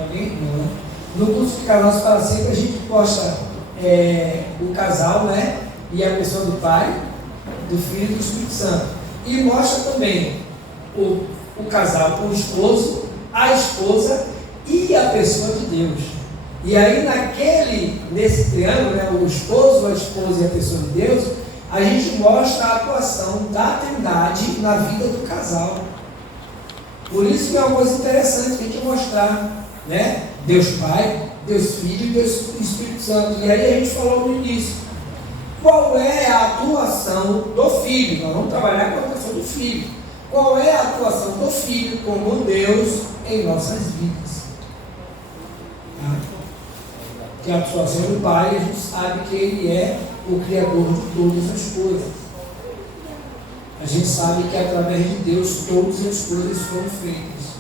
Alguém? Não, né? No curso de Casados para Sempre a gente posta o casal, né? E a pessoa do Pai, do Filho e do Espírito Santo. E mostra também o casal, o esposo, a esposa e a pessoa de Deus. E aí nesse triângulo, né, o esposo, a esposa e a pessoa de Deus, a gente mostra a atuação da Trindade na vida do casal. Por isso que é uma coisa interessante a gente mostrar, né? Deus Pai, Deus Filho e Deus Espírito Santo. E aí a gente falou no início, qual é a atuação do Filho? Nós vamos trabalhar com a atuação do Filho. Qual é a atuação do Filho como Deus em nossas vidas? Que a atuação do Pai, a gente sabe que Ele é o Criador de todas as coisas. A gente sabe que através de Deus todas as coisas foram feitas.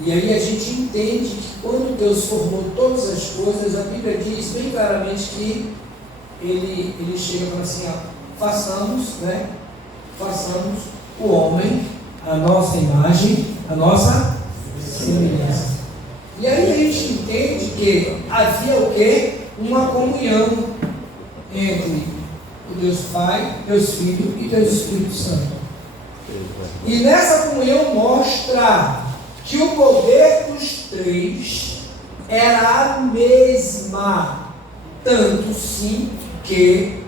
E aí a gente entende que quando Deus formou todas as coisas, a Bíblia diz bem claramente que Ele chega e fala assim, façamos o homem a nossa imagem, a nossa semelhança. E aí a gente entende que havia o quê? Uma comunhão entre o Deus Pai, Deus Filho e Deus Espírito Santo. E nessa comunhão mostra que o poder dos três era a mesma, tanto sim que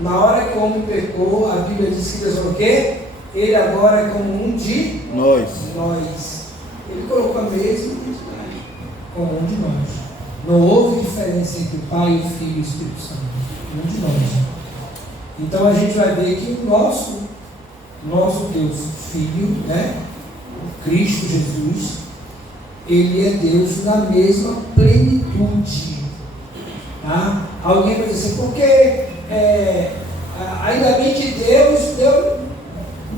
na hora que o homem pecou, a Bíblia diz que Deus falou o quê? Ele agora é como um de nós. Ele colocou a mesma identidade como um de nós. Não houve diferença entre o Pai, o Filho e o Espírito Santo. Um de nós. Então a gente vai ver que o nosso nosso Deus Filho, né? O Cristo Jesus, ele é Deus na mesma plenitude. Tá? Alguém vai dizer assim, porque ainda bem que Deus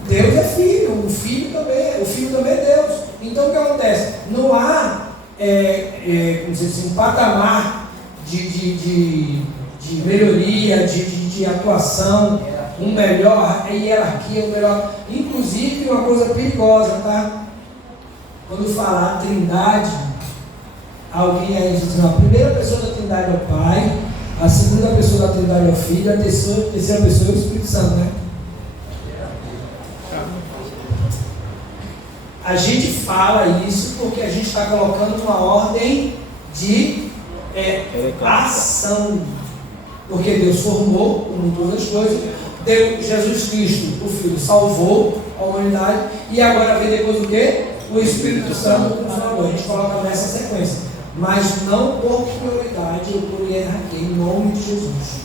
é Filho, o Filho também é Deus. Então o que acontece? Não há como dizer assim, um patamar de melhoria, de atuação, a hierarquia, inclusive uma coisa perigosa, tá? Quando falar Trindade, alguém aí diz assim, a primeira pessoa da Trindade é o Pai, a segunda pessoa da Trindade é o Filho, a terceira pessoa é o Espírito Santo, né? A gente fala isso porque a gente está colocando uma ordem de ação. Porque Deus formou o mundo todas as coisas, Jesus Cristo, o Filho, salvou a humanidade, e agora vem depois o quê? O Espírito Santo nos salvou. A gente coloca nessa sequência. Mas não por prioridade ou por hierarquia, em nome de Jesus.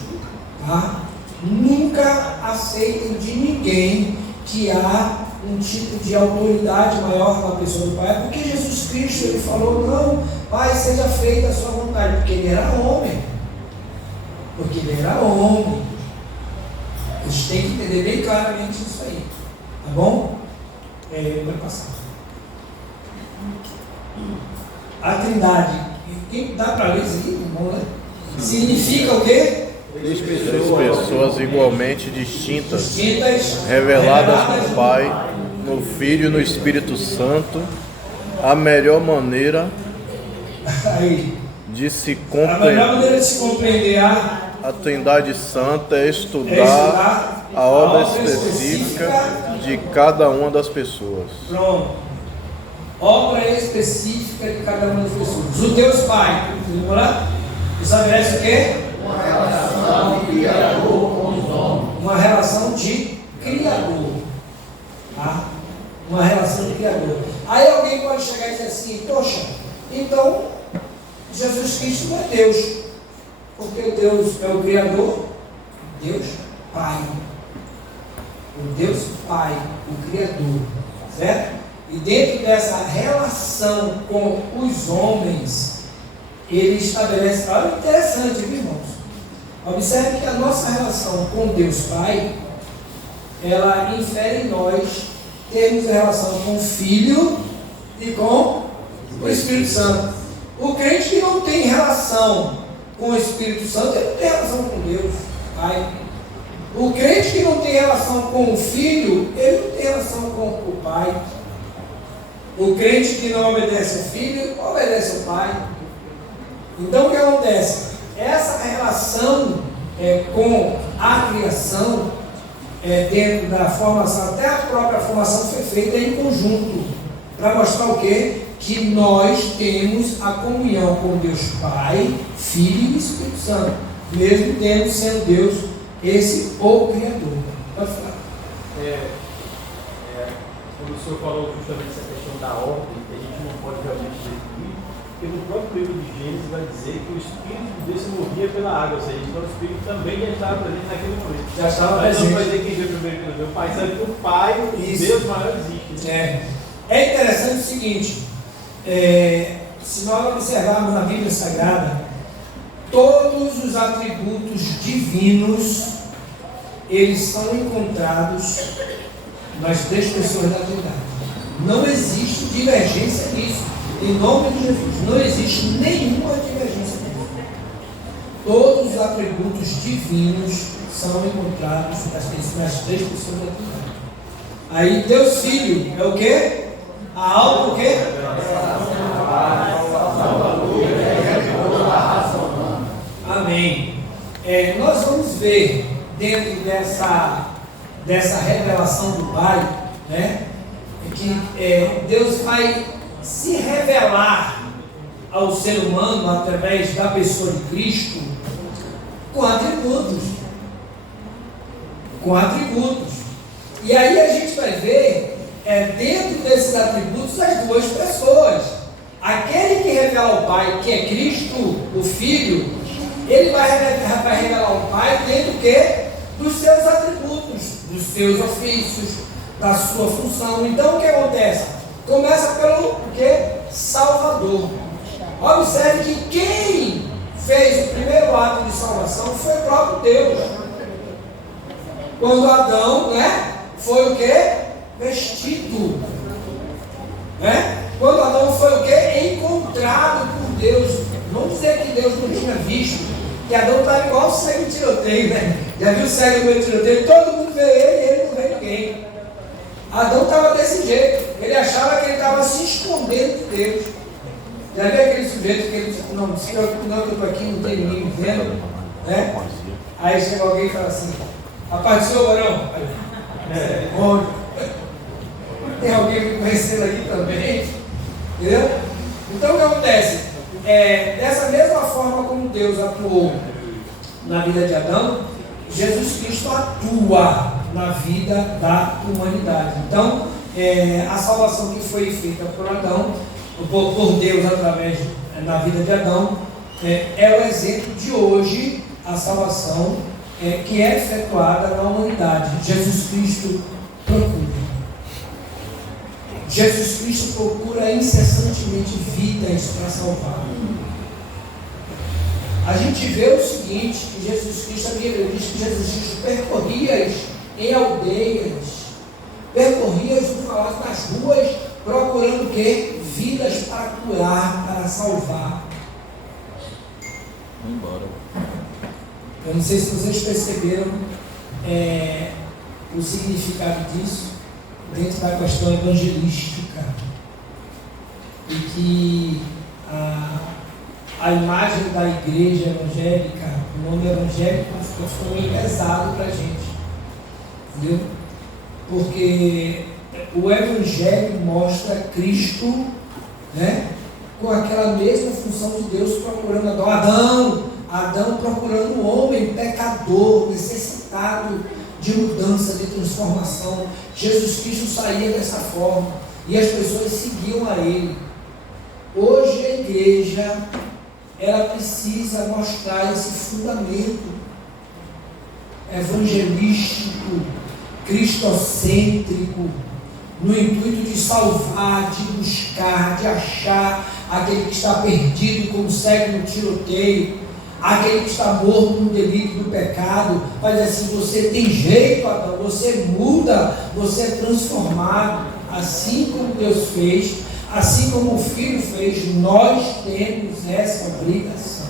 Tá? Nunca aceitem de ninguém que há um tipo de autoridade maior na pessoa do Pai, porque Jesus Cristo, ele falou, não, Pai, seja feita a sua vontade, porque ele era homem. A gente tem que entender bem claramente isso aí, tá bom? Vai passar. A Trindade, quem dá para ler isso aqui, irmão, né? Significa o quê? Três pessoas igualmente distintas, reveladas no Pai, no Filho e no Espírito Santo, a melhor maneira de se compreender a Trindade Santa é estudar a obra específica de cada uma das pessoas. Pronto. Obra específica de cada uma das pessoas. O Deus Pai, vamos lá? Estabelece o quê? Uma relação de Criador com os homens. Uma relação de Criador. Tá? Uma relação de Criador. Aí alguém pode chegar e dizer assim, poxa, então Jesus Cristo não é Deus. Porque Deus é o Criador, Deus Pai. O Deus Pai, o Criador. Certo? E dentro dessa relação com os homens, ele estabelece algo interessante, viu, irmãos? Observe que a nossa relação com Deus Pai, ela infere em nós termos a relação com o Filho e com o Espírito Santo. O crente que não tem relação com o Espírito Santo, ele não tem relação com Deus Pai. O crente que não tem relação com o Filho, ele não tem relação com o Pai. O crente que não obedece ao Filho, obedece ao Pai. Então o que acontece? Essa relação com a criação, dentro da formação, até a própria formação foi feita em conjunto, para mostrar o quê? Que nós temos a comunhão com Deus Pai, Filho e Espírito Santo, mesmo sendo Deus esse o Criador. Pode falar. Quando o senhor falou justamente essa questão da ordem, que a gente não pode realmente definir, porque no próprio livro de Gênesis vai dizer que o Espírito de Deus se movia pela água, ou seja, então o Espírito também já estava presente naquele momento. Já estava presente. Mas não vai dizer quem veio primeiro que o Pai, sabe que o Pai, o Deus maior existe. É interessante o seguinte, se nós observarmos na Bíblia Sagrada, todos os atributos divinos, eles são encontrados nas três pessoas da Trindade. Não existe divergência nisso. Em nome de Jesus, não existe nenhuma divergência nisso. Todos os atributos divinos são encontrados nas três pessoas da Trindade. Aí Deus Filho é o quê? A alma o quê? Amém. Nós vamos ver dentro dessa revelação do Pai, né, que Deus vai se revelar ao ser humano através da pessoa de Cristo com atributos. E aí a gente vai ver dentro desses atributos as duas pessoas. Aquele que revela o Pai, que é Cristo, o Filho, ele vai revelar o Pai dentro do quê? Dos seus atributos, dos seus ofícios, da sua função. Então o que acontece? Começa pelo que? Salvador. Observe que quem fez o primeiro ato de salvação foi o próprio Deus. Quando Adão, foi o que? Vestido. Quando Adão foi o que? Encontrado por Deus. Não dizer que Deus não tinha visto, que Adão estava igual o cego de tiroteio, Já viu o cego no tiroteio? Todo mundo vê ele e ele não vê ninguém. Adão estava desse jeito. Ele achava que ele estava se escondendo de Deus. Já viu aquele sujeito que ele disse, não se preocupe não, que eu estou aqui, não tem ninguém me vendo, Aí chega alguém e fala assim, a paz do Senhor, varão. Tem alguém me conhecendo aqui também, entendeu? Então o que acontece? Dessa mesma forma como Deus atuou na vida de Adão, Jesus Cristo atua na vida da humanidade. Então, a salvação que foi feita por Adão, por Deus através da vida de Adão, é o exemplo de hoje, a salvação que é efetuada na humanidade. Jesus Cristo procura. Jesus Cristo procura incessantemente vidas para salvar. A gente vê o seguinte, que Jesus Cristo, a Bíblia diz que Jesus Cristo percorria em aldeias, percorria nas ruas, procurando o quê? Vidas para curar, para salvar. Embora. Eu não sei se vocês perceberam o significado disso dentro da questão evangelística, e que a imagem da igreja evangélica, o nome evangélico ficou meio pesado para a gente, entendeu? Porque o evangelho mostra Cristo, com aquela mesma função de Deus procurando Adão procurando um homem pecador, necessitado de mudança, de transformação. Jesus Cristo saía dessa forma e as pessoas seguiam a Ele. Hoje a igreja, ela precisa mostrar esse fundamento evangelístico, cristocêntrico, no intuito de salvar, de buscar, de achar aquele que está perdido como cego no tiroteio, aquele que está morto no delito do pecado. Mas assim, você tem jeito, Adão, você muda, você é transformado, assim como Deus fez, assim como o Filho fez. Nós temos essa obrigação.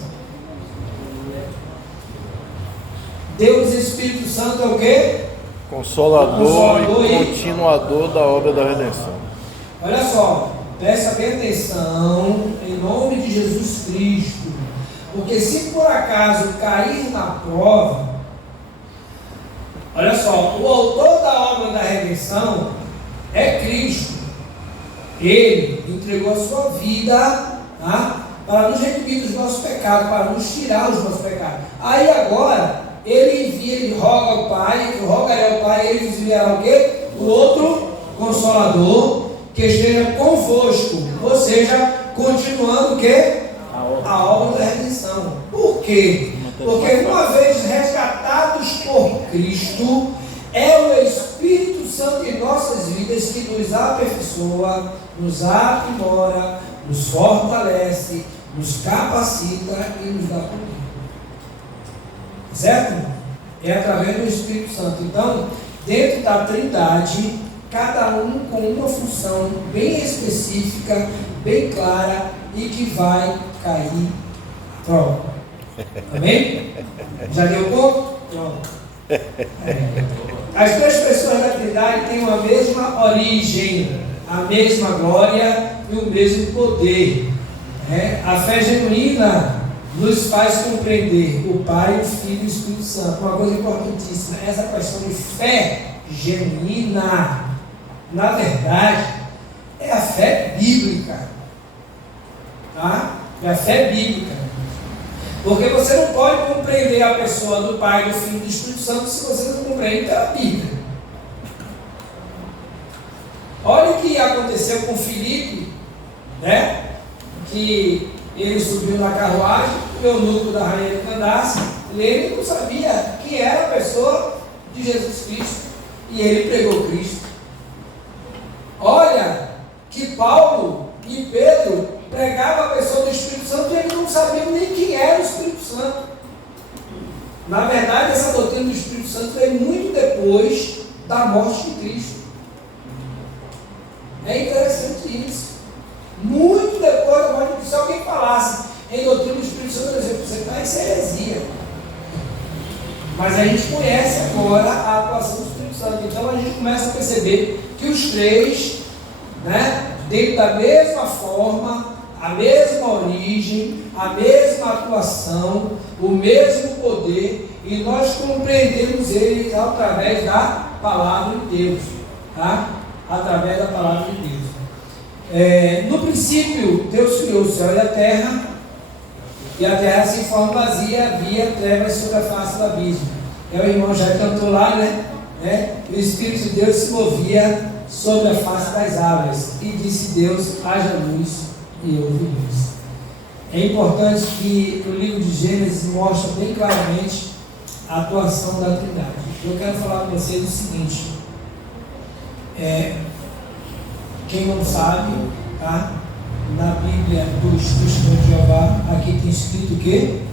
Deus Espírito Santo é o quê? Consolador e continuador da obra da redenção. Olha só, presta bem atenção, em nome de Jesus Cristo, porque se por acaso cair na prova, olha só, o autor da obra da redenção é Cristo. Ele entregou a sua vida, para nos redimir dos nossos pecados, para nos tirar os nossos pecados. Aí agora, ele envia, ele roga ao Pai, que rogará ao Pai, ele nos enviará o quê? O outro Consolador, que esteja convosco, ou seja, continuando o quê? A obra da redenção. Por quê? Porque uma vez resgatados por Cristo, é o Espírito Santo em nossas vidas que nos aperfeiçoa, nos aprimora, nos fortalece, nos capacita e nos dá poder. Certo? É através do Espírito Santo. Então, dentro da Trindade, cada um com uma função bem específica, bem clara e que vai cair à prova. Amém? Já deu ponto? Pronto. As três pessoas da Trindade têm a mesma origem, a mesma glória e o mesmo poder. A fé genuína nos faz compreender o Pai, o Filho e o Espírito Santo. Uma coisa importantíssima, essa questão de fé genuína, na verdade, é a fé bíblica. É a fé bíblica. Porque você não pode compreender a pessoa do Pai, do Filho e do Espírito Santo se você não compreende a Bíblia. Olha o que aconteceu com Filipe, que ele subiu na carruagem, o eunuco da rainha de Candace, ele não sabia quem era a pessoa de Jesus Cristo, e ele pregou Cristo. Olha que Paulo e Pedro pregavam a pessoa do Espírito Santo e eles não sabiam nem quem era o Espírito Santo. Na verdade, essa doutrina do Espírito Santo veio muito depois da morte de Cristo. É interessante isso. Muito depois da morte de Cristo, se alguém falasse em doutrina do Espírito Santo, eu dizia, você está em heresia. Mas a gente conhece agora a atuação do Espírito Santo. Então a gente começa a perceber que os três, né, dentro da mesma forma, a mesma origem, a mesma atuação, o mesmo poder, e nós compreendemos eles através da palavra de Deus, tá? Através da palavra de Deus. No princípio, Deus criou o céu e a terra se forma vazia, havia trevas sobre a face do abismo. O irmão já cantou lá, né? O Espírito de Deus se movia sobre a face das águas, e disse Deus, haja luz, e houve luz. É importante que o livro de Gênesis mostra bem claramente a atuação da Trindade. Eu quero falar com vocês o seguinte, quem não sabe, tá? Na Bíblia dos Testemunhos de Jeová, aqui tem escrito o quê?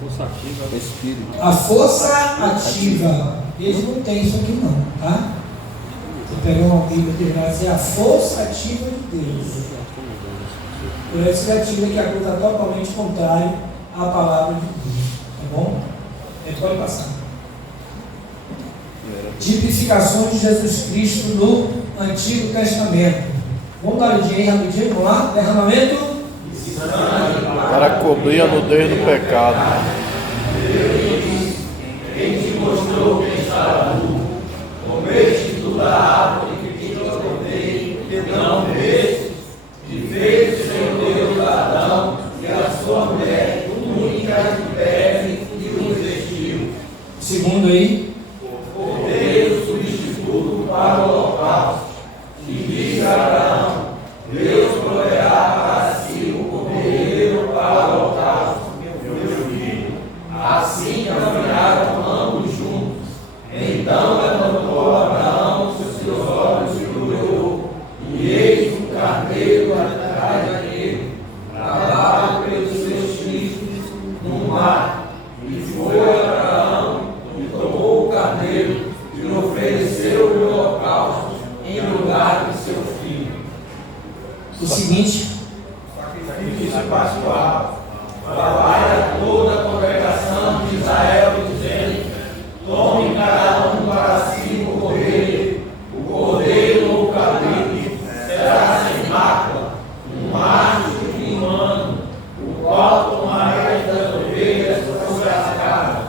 Força ativa, Espírito. A força ativa. Eles não têm isso aqui não, tá? Você pegar uma Bíblia e vai dizer a força ativa de Deus. Por isso que a ativa que é a coisa totalmente contrária à palavra de Deus. Tá bom? Pode passar. Tipificações de Jesus Cristo no Antigo Testamento. Vamos dar uma aí rapidinho, vamos lá? Derramamento para cobrir a nudez do pecado. Quem te mostrou quem está nu, comeste tu da árvore que te ordenei, que não comeste, e fez o Senhor Deus Adão e a sua mulher única de pele e os vestiu. Segundo aí. Cordeiro substituto para o holocausto. E disse a Abraão, Deus proverá para si o cordeiro para o holocausto, meu filho. Assim caminharam ambos juntos. Então levantou Abraão seus olhos e olhou, e eis um carneiro atrás dele, lavado pelos seus filhos no mar. E foi Abraão e tomou o carneiro e ofereceu o holocausto em lugar de seu filho. O seguinte, sacrifício pascual, para toda a congregação de Israel, dizendo: tome cada um para si o cordeiro ou o cabrito, será sem mácula, um macho e um ano, o qual tomareis das ovelhas sobre a carne,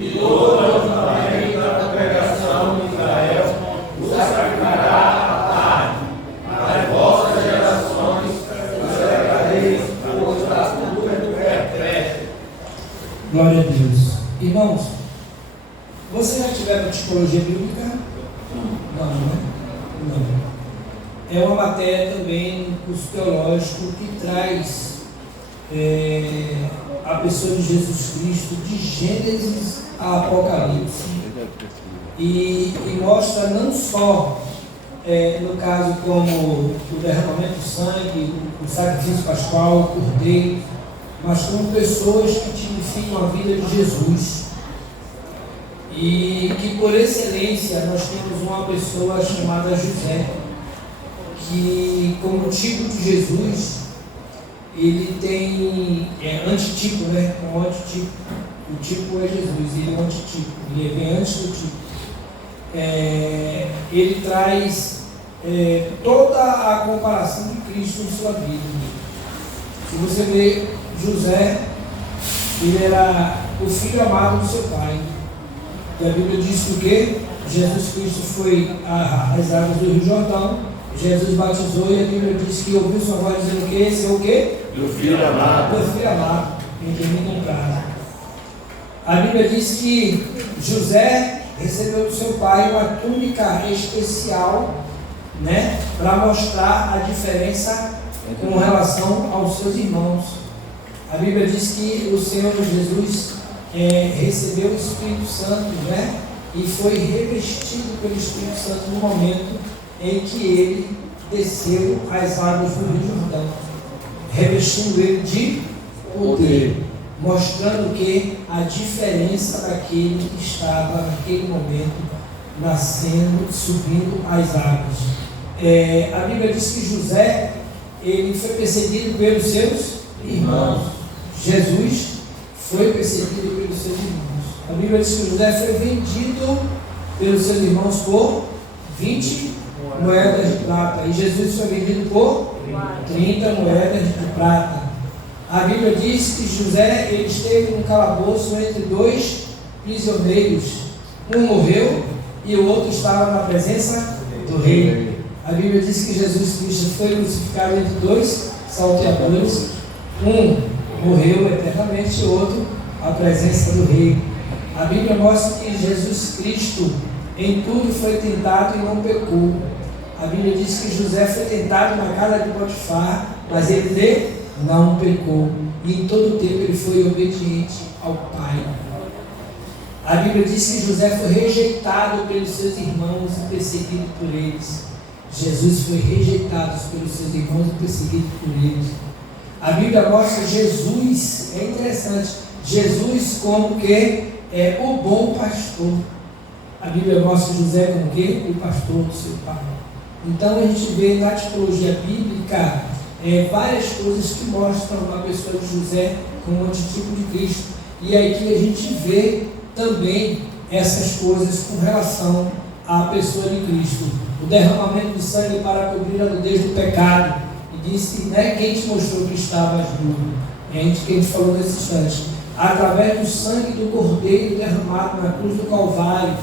e todo o ajuntamento da congregação de Israel o sacrificará à tarde. As vossas gerações os celebrareis por estatuto perpétuo. glória a Deus. Irmãos, vocês já tiveram tipologia bíblica? Não, né? Não. É uma matéria também no curso teológico que traz a pessoa de Jesus Cristo de Gênesis a Apocalipse e mostra não só no caso como o derramamento do sangue, o sacrifício pascual, o cordeiro, mas como pessoas que tipificam a vida de Jesus. E que por excelência nós temos uma pessoa chamada José, que como tipo de Jesus, ele tem antitipo, né? Um antitipo. O tipo é Jesus, ele é um antitipo, ele vem antes do tipo. Ele traz toda a comparação de Cristo em sua vida. Se você vê José, ele era o filho amado do seu pai. E a Bíblia diz que o quê? Jesus Cristo foi às águas do Rio Jordão, Jesus batizou e a Bíblia diz que ouviu sua voz dizendo que esse é o quê? Meu filho amado. Meu filho amado, em quem me comprado. A Bíblia diz que José recebeu do seu pai uma túnica especial, né, para mostrar a diferença com relação aos seus irmãos. A Bíblia diz que o Senhor Jesus recebeu o Espírito Santo, né, e foi revestido pelo Espírito Santo no momento em que ele desceu às águas do Rio Jordão, revestindo ele de poder, mostrando que a diferença daquele que estava naquele momento nascendo, subindo as águas. A Bíblia diz que José, ele foi perseguido pelos seus irmãos. Jesus foi perseguido pelos seus irmãos. A Bíblia diz que José foi vendido pelos seus irmãos por 20 moedas de prata. E Jesus foi vendido por 30 moedas de prata. A Bíblia diz que José, ele esteve num calabouço entre dois prisioneiros. Um morreu e o outro estava na presença do rei. A Bíblia diz que Jesus Cristo foi crucificado entre dois salteadores. Um morreu eternamente e o outro à presença do rei. A Bíblia mostra que Jesus Cristo em tudo foi tentado e não pecou. A Bíblia diz que José foi tentado na casa de Potifar, mas ele não pecou. E em todo o tempo ele foi obediente ao Pai. A Bíblia diz que José foi rejeitado pelos seus irmãos e perseguido por eles. Jesus foi rejeitado pelos seus irmãos e perseguido por eles. A Bíblia mostra Jesus, é interessante, Jesus como que é o bom pastor. A Bíblia mostra José como que o pastor do seu pai. Então a gente vê na tipologia bíblica várias coisas que mostram a pessoa de José como um antitipo de Cristo. E aí que a gente vê também essas coisas com relação à pessoa de Cristo. O derramamento de sangue para cobrir a nudez do pecado. E disse, quem te mostrou que estavas nu? Que a gente falou nesse instante. Através do sangue do Cordeiro derramado na cruz do Calvário,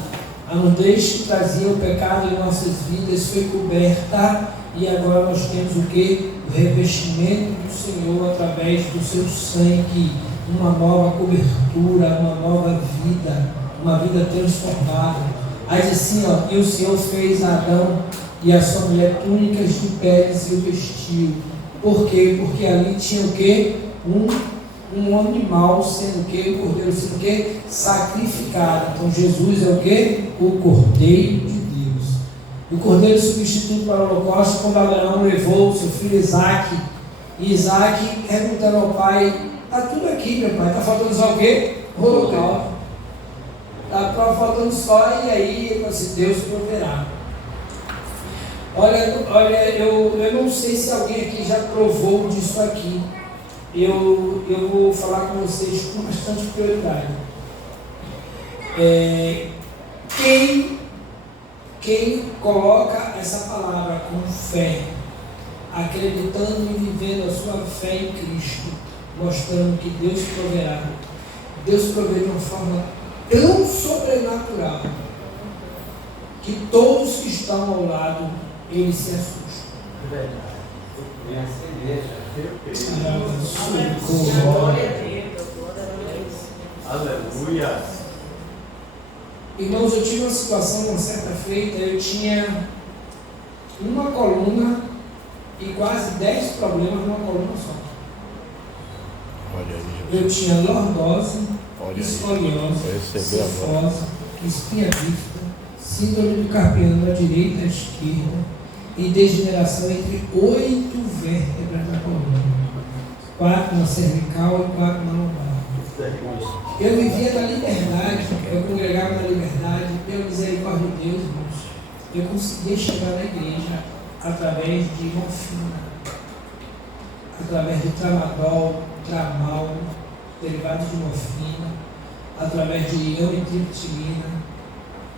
a nudez que trazia o pecado em nossas vidas foi coberta. E agora nós temos o que? O revestimento do Senhor através do seu sangue, uma nova cobertura, uma nova vida, uma vida transformada. Aí diz assim, e o Senhor fez a Adão e a sua mulher túnicas de peles e o vestiu. Por quê? Porque ali tinha o quê? Um animal sendo o quê? O cordeiro sendo o quê? Sacrificado. Então Jesus é o quê? O Cordeiro de Deus. O cordeiro substituto para o holocausto, quando Abraão levou o seu filho Isaque, e Isaque perguntando ao pai, está tudo aqui, meu pai, está faltando só o quê? O holocausto. Está faltando só, e aí Deus proverá. Olha, eu não sei se alguém aqui já provou disso aqui. Eu vou falar com vocês com bastante prioridade. Quem coloca essa palavra com fé, acreditando e vivendo a sua fé em Cristo, mostrando que Deus proverá. Deus provê de uma forma tão sobrenatural que todos que estão ao lado, eles se assustam. Aleluia. Irmãos, eu tive uma situação uma certa feita, eu tinha uma coluna e quase 10 problemas numa coluna só. Eu tinha lordose, escoliose, cifose, espinha bífida, síndrome do carpiano à direita e à esquerda e degeneração entre 8 vértebras da coluna, 4 na cervical e 4 na lombar. Eu vivia na liberdade, eu congregava na liberdade, pela misericórdia de Deus, irmãos. Eu conseguia chegar na igreja através de morfina, através de tramadol, tramal, derivados de morfina, através de amitriptilina.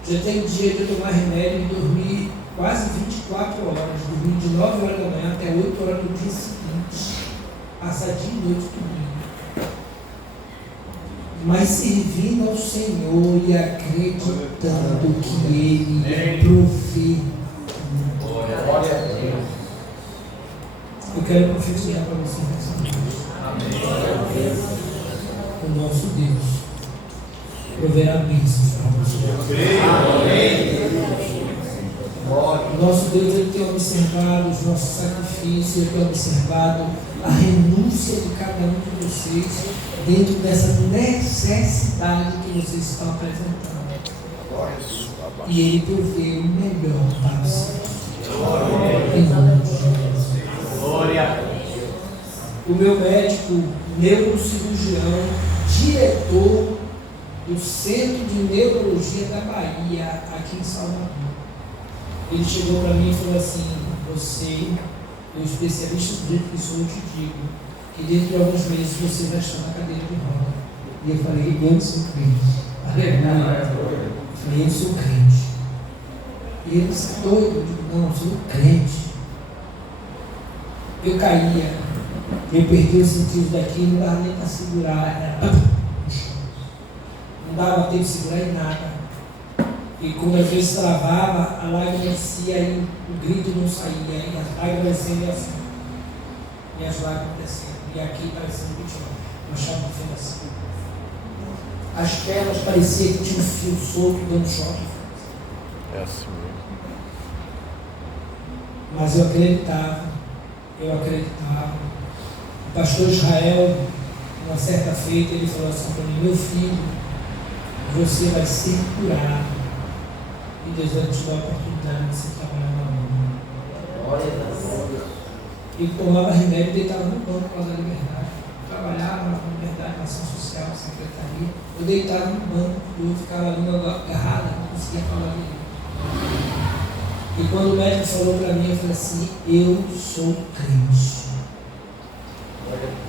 Já tem dia de eu tomar remédio e dormir quase 24 horas, dormir de 9 horas da manhã até 8 horas do dia seguinte, passar dia e noite dormindo. Mas servindo ao Senhor e acreditando que Ele ia prover. Glória a Deus. Eu quero profetizar para você nessa noite. O nosso Deus proverá bênçãos para você. O nosso Deus, Ele tem observado os nossos sacrifícios, Ele tem observado a renúncia de cada um de vocês dentro dessa necessidade que vocês estão apresentando. E Ele provê o melhor para vocês. Em nome de Jesus. Glória. O meu médico neurocirurgião, diretor do Centro de Neurologia da Bahia, aqui em Salvador. Ele chegou para mim e falou assim: você, o especialista do jeito que sou, eu te digo que dentro de alguns meses você vai estar na cadeira de roda. E eu falei: eu sou crente. Aleluia. Eu falei: eu sou crente. E ele disse: doido? Eu digo: não, eu sou crente. Eu caía, eu perdi os sentidos daqui, não dava nem para segurar, não dava tempo de segurar em nada. E quando às vezes travava, a lágrima descia e o grito não saía, e as lágrimas descendo assim. E as lágrimas descendo, e aqui parecendo que tinha uma chave de fenda assim. As pernas pareciam que tinha um fio solto dando choque. É assim mesmo. Mas eu acreditava. O pastor Israel, uma certa feita, ele falou assim para mim: meu filho, você vai ser curado. E Deus vai te dar a oportunidade de você trabalhar na obra. Ele tomava remédio e deitava no banco por causa da liberdade. Trabalhava na liberdade, na ação social, na secretaria. Eu deitava no banco, eu ficava ali agarrada, não conseguia falar dele. E quando o médico falou para mim, eu falei assim: eu sou crente.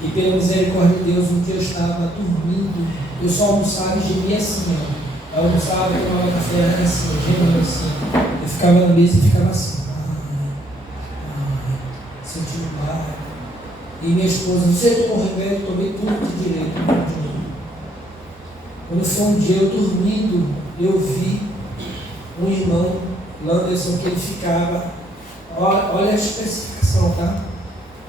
E pela misericórdia de Deus, um dia eu estava dormindo, eu só almoçava e gemia assim, ó. Eu almoçava, eu tomava café assim, gemia assim. Eu ficava na mesa e ficava assim, sentindo mal. E minha esposa: você tomou remédio? Eu tomei tudo de direito. Quando foi um dia eu dormindo, eu vi um irmão, Landerson, que ele ficava, olha a especificação, tá?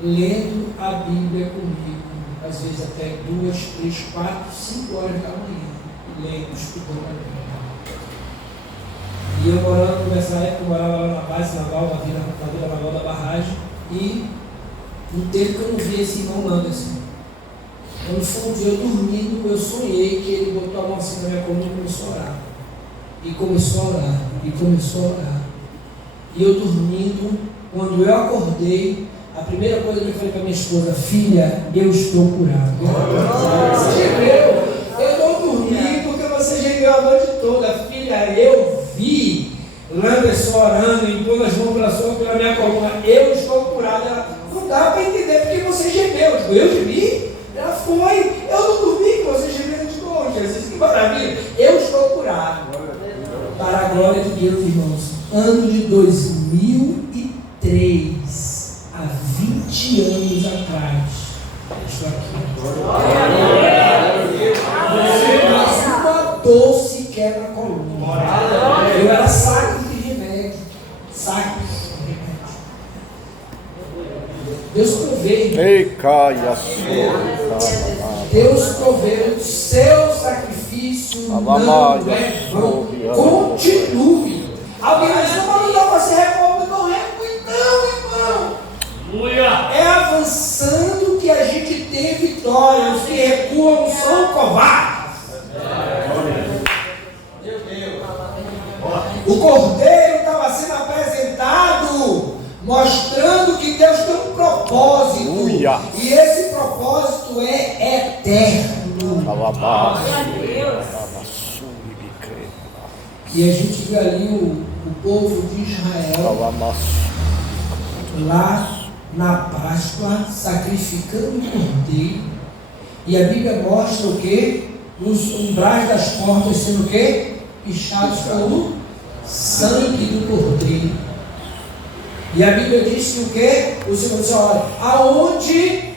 Lendo a Bíblia comigo, às vezes até 2, 3, 4, 5 horas da manhã, lendo, estudando a Bíblia. E eu morando, nessa época, eu morava lá na base naval, na Vila Naval da Barragem, e no tempo que eu não vi esse irmão Landerson. Quando foi um dia eu dormindo, eu sonhei que ele botou a mão assim na minha coluna e começou a orar. E começou a orar, e começou a orar. E eu dormindo, quando eu acordei, a primeira coisa que eu falei para minha esposa: filha, eu estou curado. Você gemeu, eu não dormi porque você gemeu a noite toda. Filha, eu vi Landerson orando, impondo as mãos pela minha coluna, eu estou curado. Ela: não dá para entender porque você gemeu. Eu digo: eu gemi? Ela: foi, eu não dormi que você gemeu. Eu digo: oh, Jesus, que maravilha, eu estou curado. Para a glória de Deus, irmãos, ano de 2003, há 20 anos atrás, estou aqui. Uma dor sequer na coluna. Eu era saco de remédio. Saco de remédio. Deus provê. Ei, caia sua. Deus provê. O seu sacrifício não é vão. Continue. Alguém vai dizer: mas não dá para ser reforma. Não é então, irmão. É avançando que a gente tem vitória. Os que recuam são covardes. O Cordeiro estava sendo apresentado, mostrando que Deus tem um propósito. E esse propósito é eterno. E a gente viu ali o povo de Israel lá na Páscoa sacrificando o cordeiro. E a Bíblia mostra o que? Os umbrais das portas sendo o que? Pichados pelo sangue do cordeiro. E a Bíblia diz que o que? O Senhor disse: olha, aonde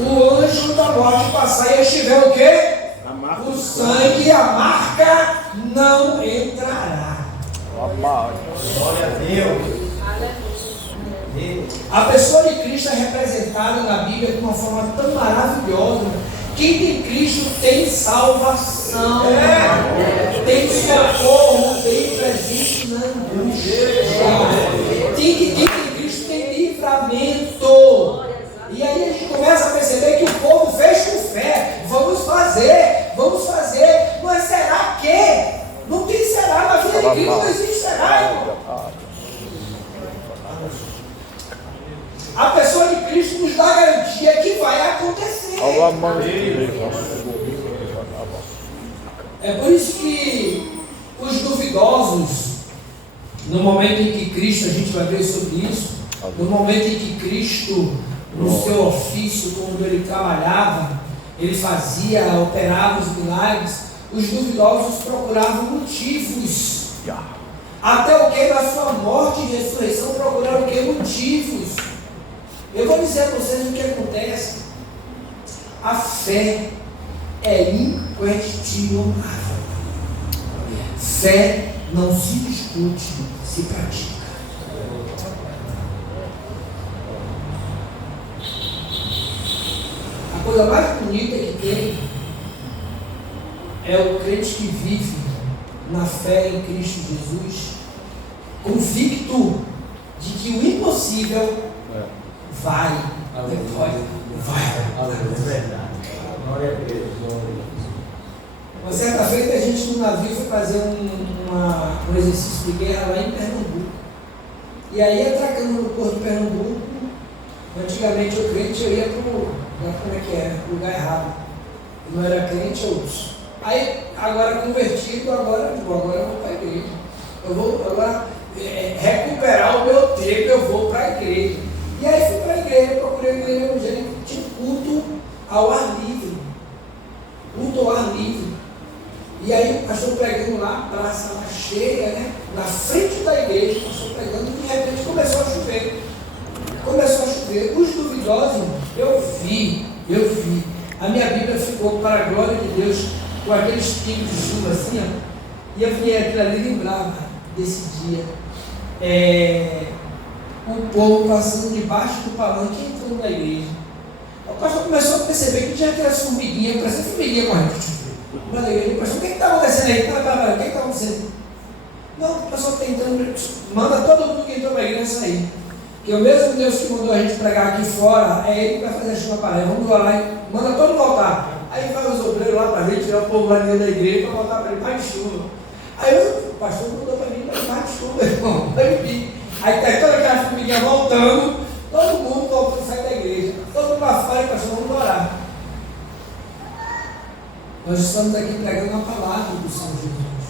o anjo da morte passar e estiver o que? O sangue, a marca não entrará. Glória a Deus. A pessoa de Cristo é representada na Bíblia de uma forma tão maravilhosa. Quem tem Cristo tem salvação, tem socorro, tem presente na angústia. Quem tem Cristo tem livramento. E aí a gente começa a perceber que o povo fez com fé. Vamos fazer, vamos fazer. Mas será que? Não tem será, na vida de Cristo não existe será, irmão. A pessoa de Cristo nos dá garantia que vai acontecer. É por isso que os duvidosos, no momento em que Cristo, a gente vai ver sobre isso, no momento em que Cristo, no seu ofício, quando ele trabalhava, ele fazia, operava os milagres, os duvidosos procuravam motivos. Até o que? Na sua morte e ressurreição procuraram o que? Motivos. Eu vou dizer a vocês o que acontece. A fé é inquestionável. Fé não se discute, se pratica. A coisa mais bonita que tem é o crente que vive na fé em Cristo Jesus, convicto de que o impossível vai. Uma certa feita a gente no navio foi fazer um exercício de guerra lá em Pernambuco. E aí, atracando no porto de Pernambuco, antigamente o crente eu ia para o lugar errado. Não era crente, outros. Aí, agora convertido, agora eu vou para a igreja. Eu vou agora recuperar o meu tempo, eu vou para a igreja. E aí fui para a igreja, procurei a igreja evangélica, tinha culto ao ar livre. Culto ao ar livre. E aí o pastor pregando lá, a praça estava cheia, né? Na frente da igreja, o pastor pregando, e de repente começou a chover. Os duvidosos, eu vi. A minha Bíblia ficou, para a glória de Deus, com aqueles pingos de chuva assim, ó. E eu vi aquilo ali, lembrava desse dia. O povo passando debaixo do palanque e entrando na igreja. O pastor começou a perceber que tinha aquelas formiguinhas, parecia formiguinha corrente. Mas a igreja, pastor, o que está acontecendo aí? O que está acontecendo? Não, o pastor tentando, manda todo mundo que entrou para a igreja sair. Que o mesmo Deus que mandou a gente pregar aqui fora, é Ele que vai fazer a chuva parar. Vamos lá e manda todo mundo voltar. Aí vai os obreiros lá para ver, tirar o povo lá dentro da igreja para voltar para ele, mais de chuva. Aí o pastor mandou para mim, mais de chuva, irmão, vai vir. Aí está toda aquela formiguinha voltando, todo mundo voltando a sair da igreja. Todo mundo lá fora e pastor, vamos orar. Nós estamos aqui pregando a palavra do Senhor Jesus.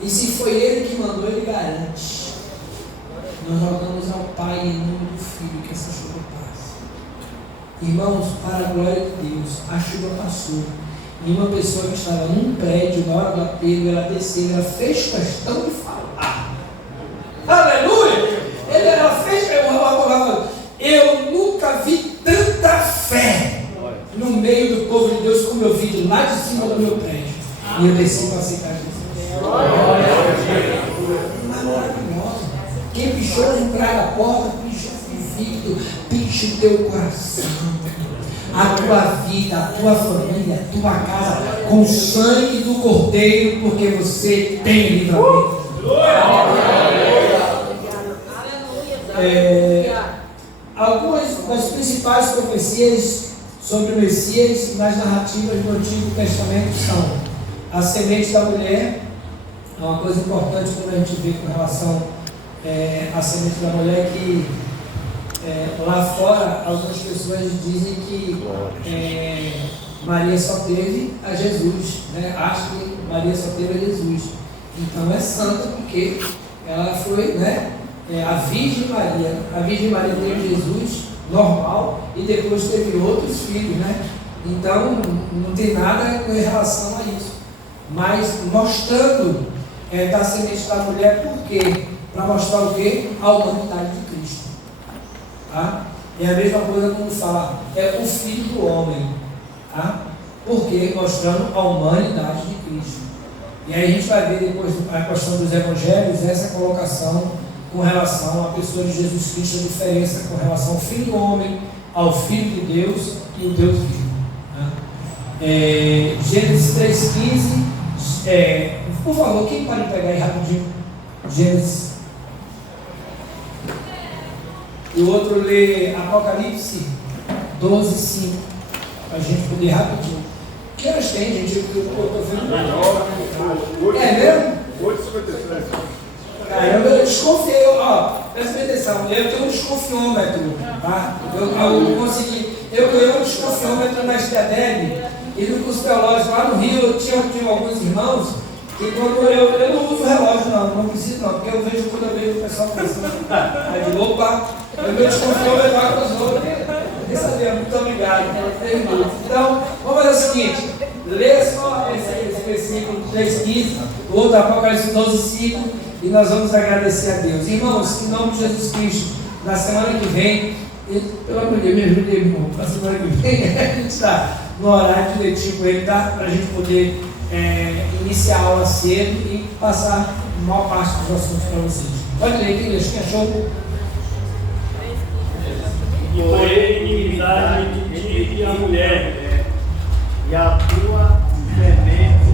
E se foi Ele que mandou, Ele garante. Nós rogamos ao Pai em nome do Filho que essa chuva passe. Irmãos, para a glória de Deus, a chuva passou. E uma pessoa que estava num prédio, na hora do apelo, ela desceu, ela fez questão de falar. Aleluia! Ela fez, eu nunca vi tanta fé no meio do povo de Deus como eu vi de lá de cima do meu prédio. E eu desci para aceitar Jesus. Maravilhoso. Quem pichou na entrada da porta, picha convicto, picha o teu coração, a tua vida, a tua família, a tua casa, com o sangue do Cordeiro, porque você tem livramento. Algumas das principais profecias sobre o Messias nas narrativas do Antigo Testamento são a semente da mulher. É uma coisa importante quando a gente vê com relação à semente da mulher, que lá fora algumas pessoas dizem que Maria só teve a Jesus, né? Acho que Maria só teve a Jesus. Então é santa porque ela foi, né? A Virgem Maria. A Virgem Maria teve Jesus normal e depois teve outros filhos, né? Então não tem nada em relação a isso. Mas mostrando da semente da mulher, por quê? Para mostrar o quê? A humanidade de Cristo. Tá? É a mesma coisa quando fala, é o Filho do Homem. Tá? Por quê? Mostrando a humanidade de Cristo. E aí a gente vai ver depois a questão dos evangelhos, essa colocação com relação à pessoa de Jesus Cristo, a diferença com relação ao Filho do Homem, ao Filho de Deus e o Deus vivo. Tá? Gênesis 3,15. Por favor, quem pode pegar aí rapidinho? Gênesis. E o outro lê Apocalipse 12:5. Para a gente poder rapidinho. Que horas tem, gente? Eu estou vendo. É mesmo? 8h53. Caramba, eu desconfiei. Ó, presta bem atenção, eu tenho um desconfiômetro, tá? Eu consegui, eu ganhei um desconfiômetro na Estedele e no curso teológico lá no Rio, eu tinha alguns irmãos que quando eu não uso relógio não preciso não, porque eu vejo quando eu vejo o pessoal pensando, aí opa, eu me desconfiômetro lá com os outros, nem sabia, muito obrigado, então, vamos fazer o seguinte, lê só esse versículo 3,15, o outro Apocalipse 12,5 e nós vamos agradecer a Deus. Irmãos, em nome de Jesus Cristo, na semana que vem, pelo amor de Deus, me ajude, irmão, na semana que vem, a gente está no horário direitinho com ele, tá? Para a gente poder iniciar a aula cedo e passar a maior parte dos assuntos para vocês. Pode ler, quem achou? E porém inimizade de ti e a mulher, e a tua semente,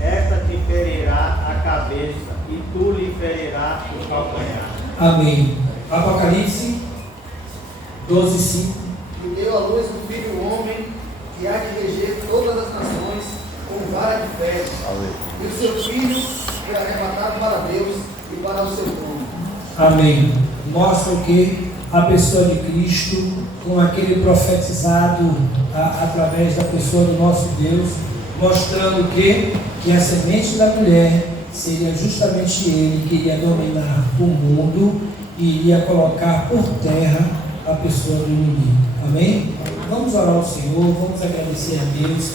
esta te ferirá a cabeça, e tu lhe ferirás o calcanhar. Amém. Apocalipse 12,5. E deu à luz um filho homem, que há de reger todas as nações com vara de ferro. E o seu filho foi arrebatado para Deus e para o seu trono. Amém. Mostra o que? A pessoa de Cristo, com aquele profetizado através da pessoa do nosso Deus, mostrando que a semente da mulher seria justamente ele que iria dominar o mundo e iria colocar por terra a pessoa do inimigo. Amém? Vamos orar ao Senhor, vamos agradecer a Deus.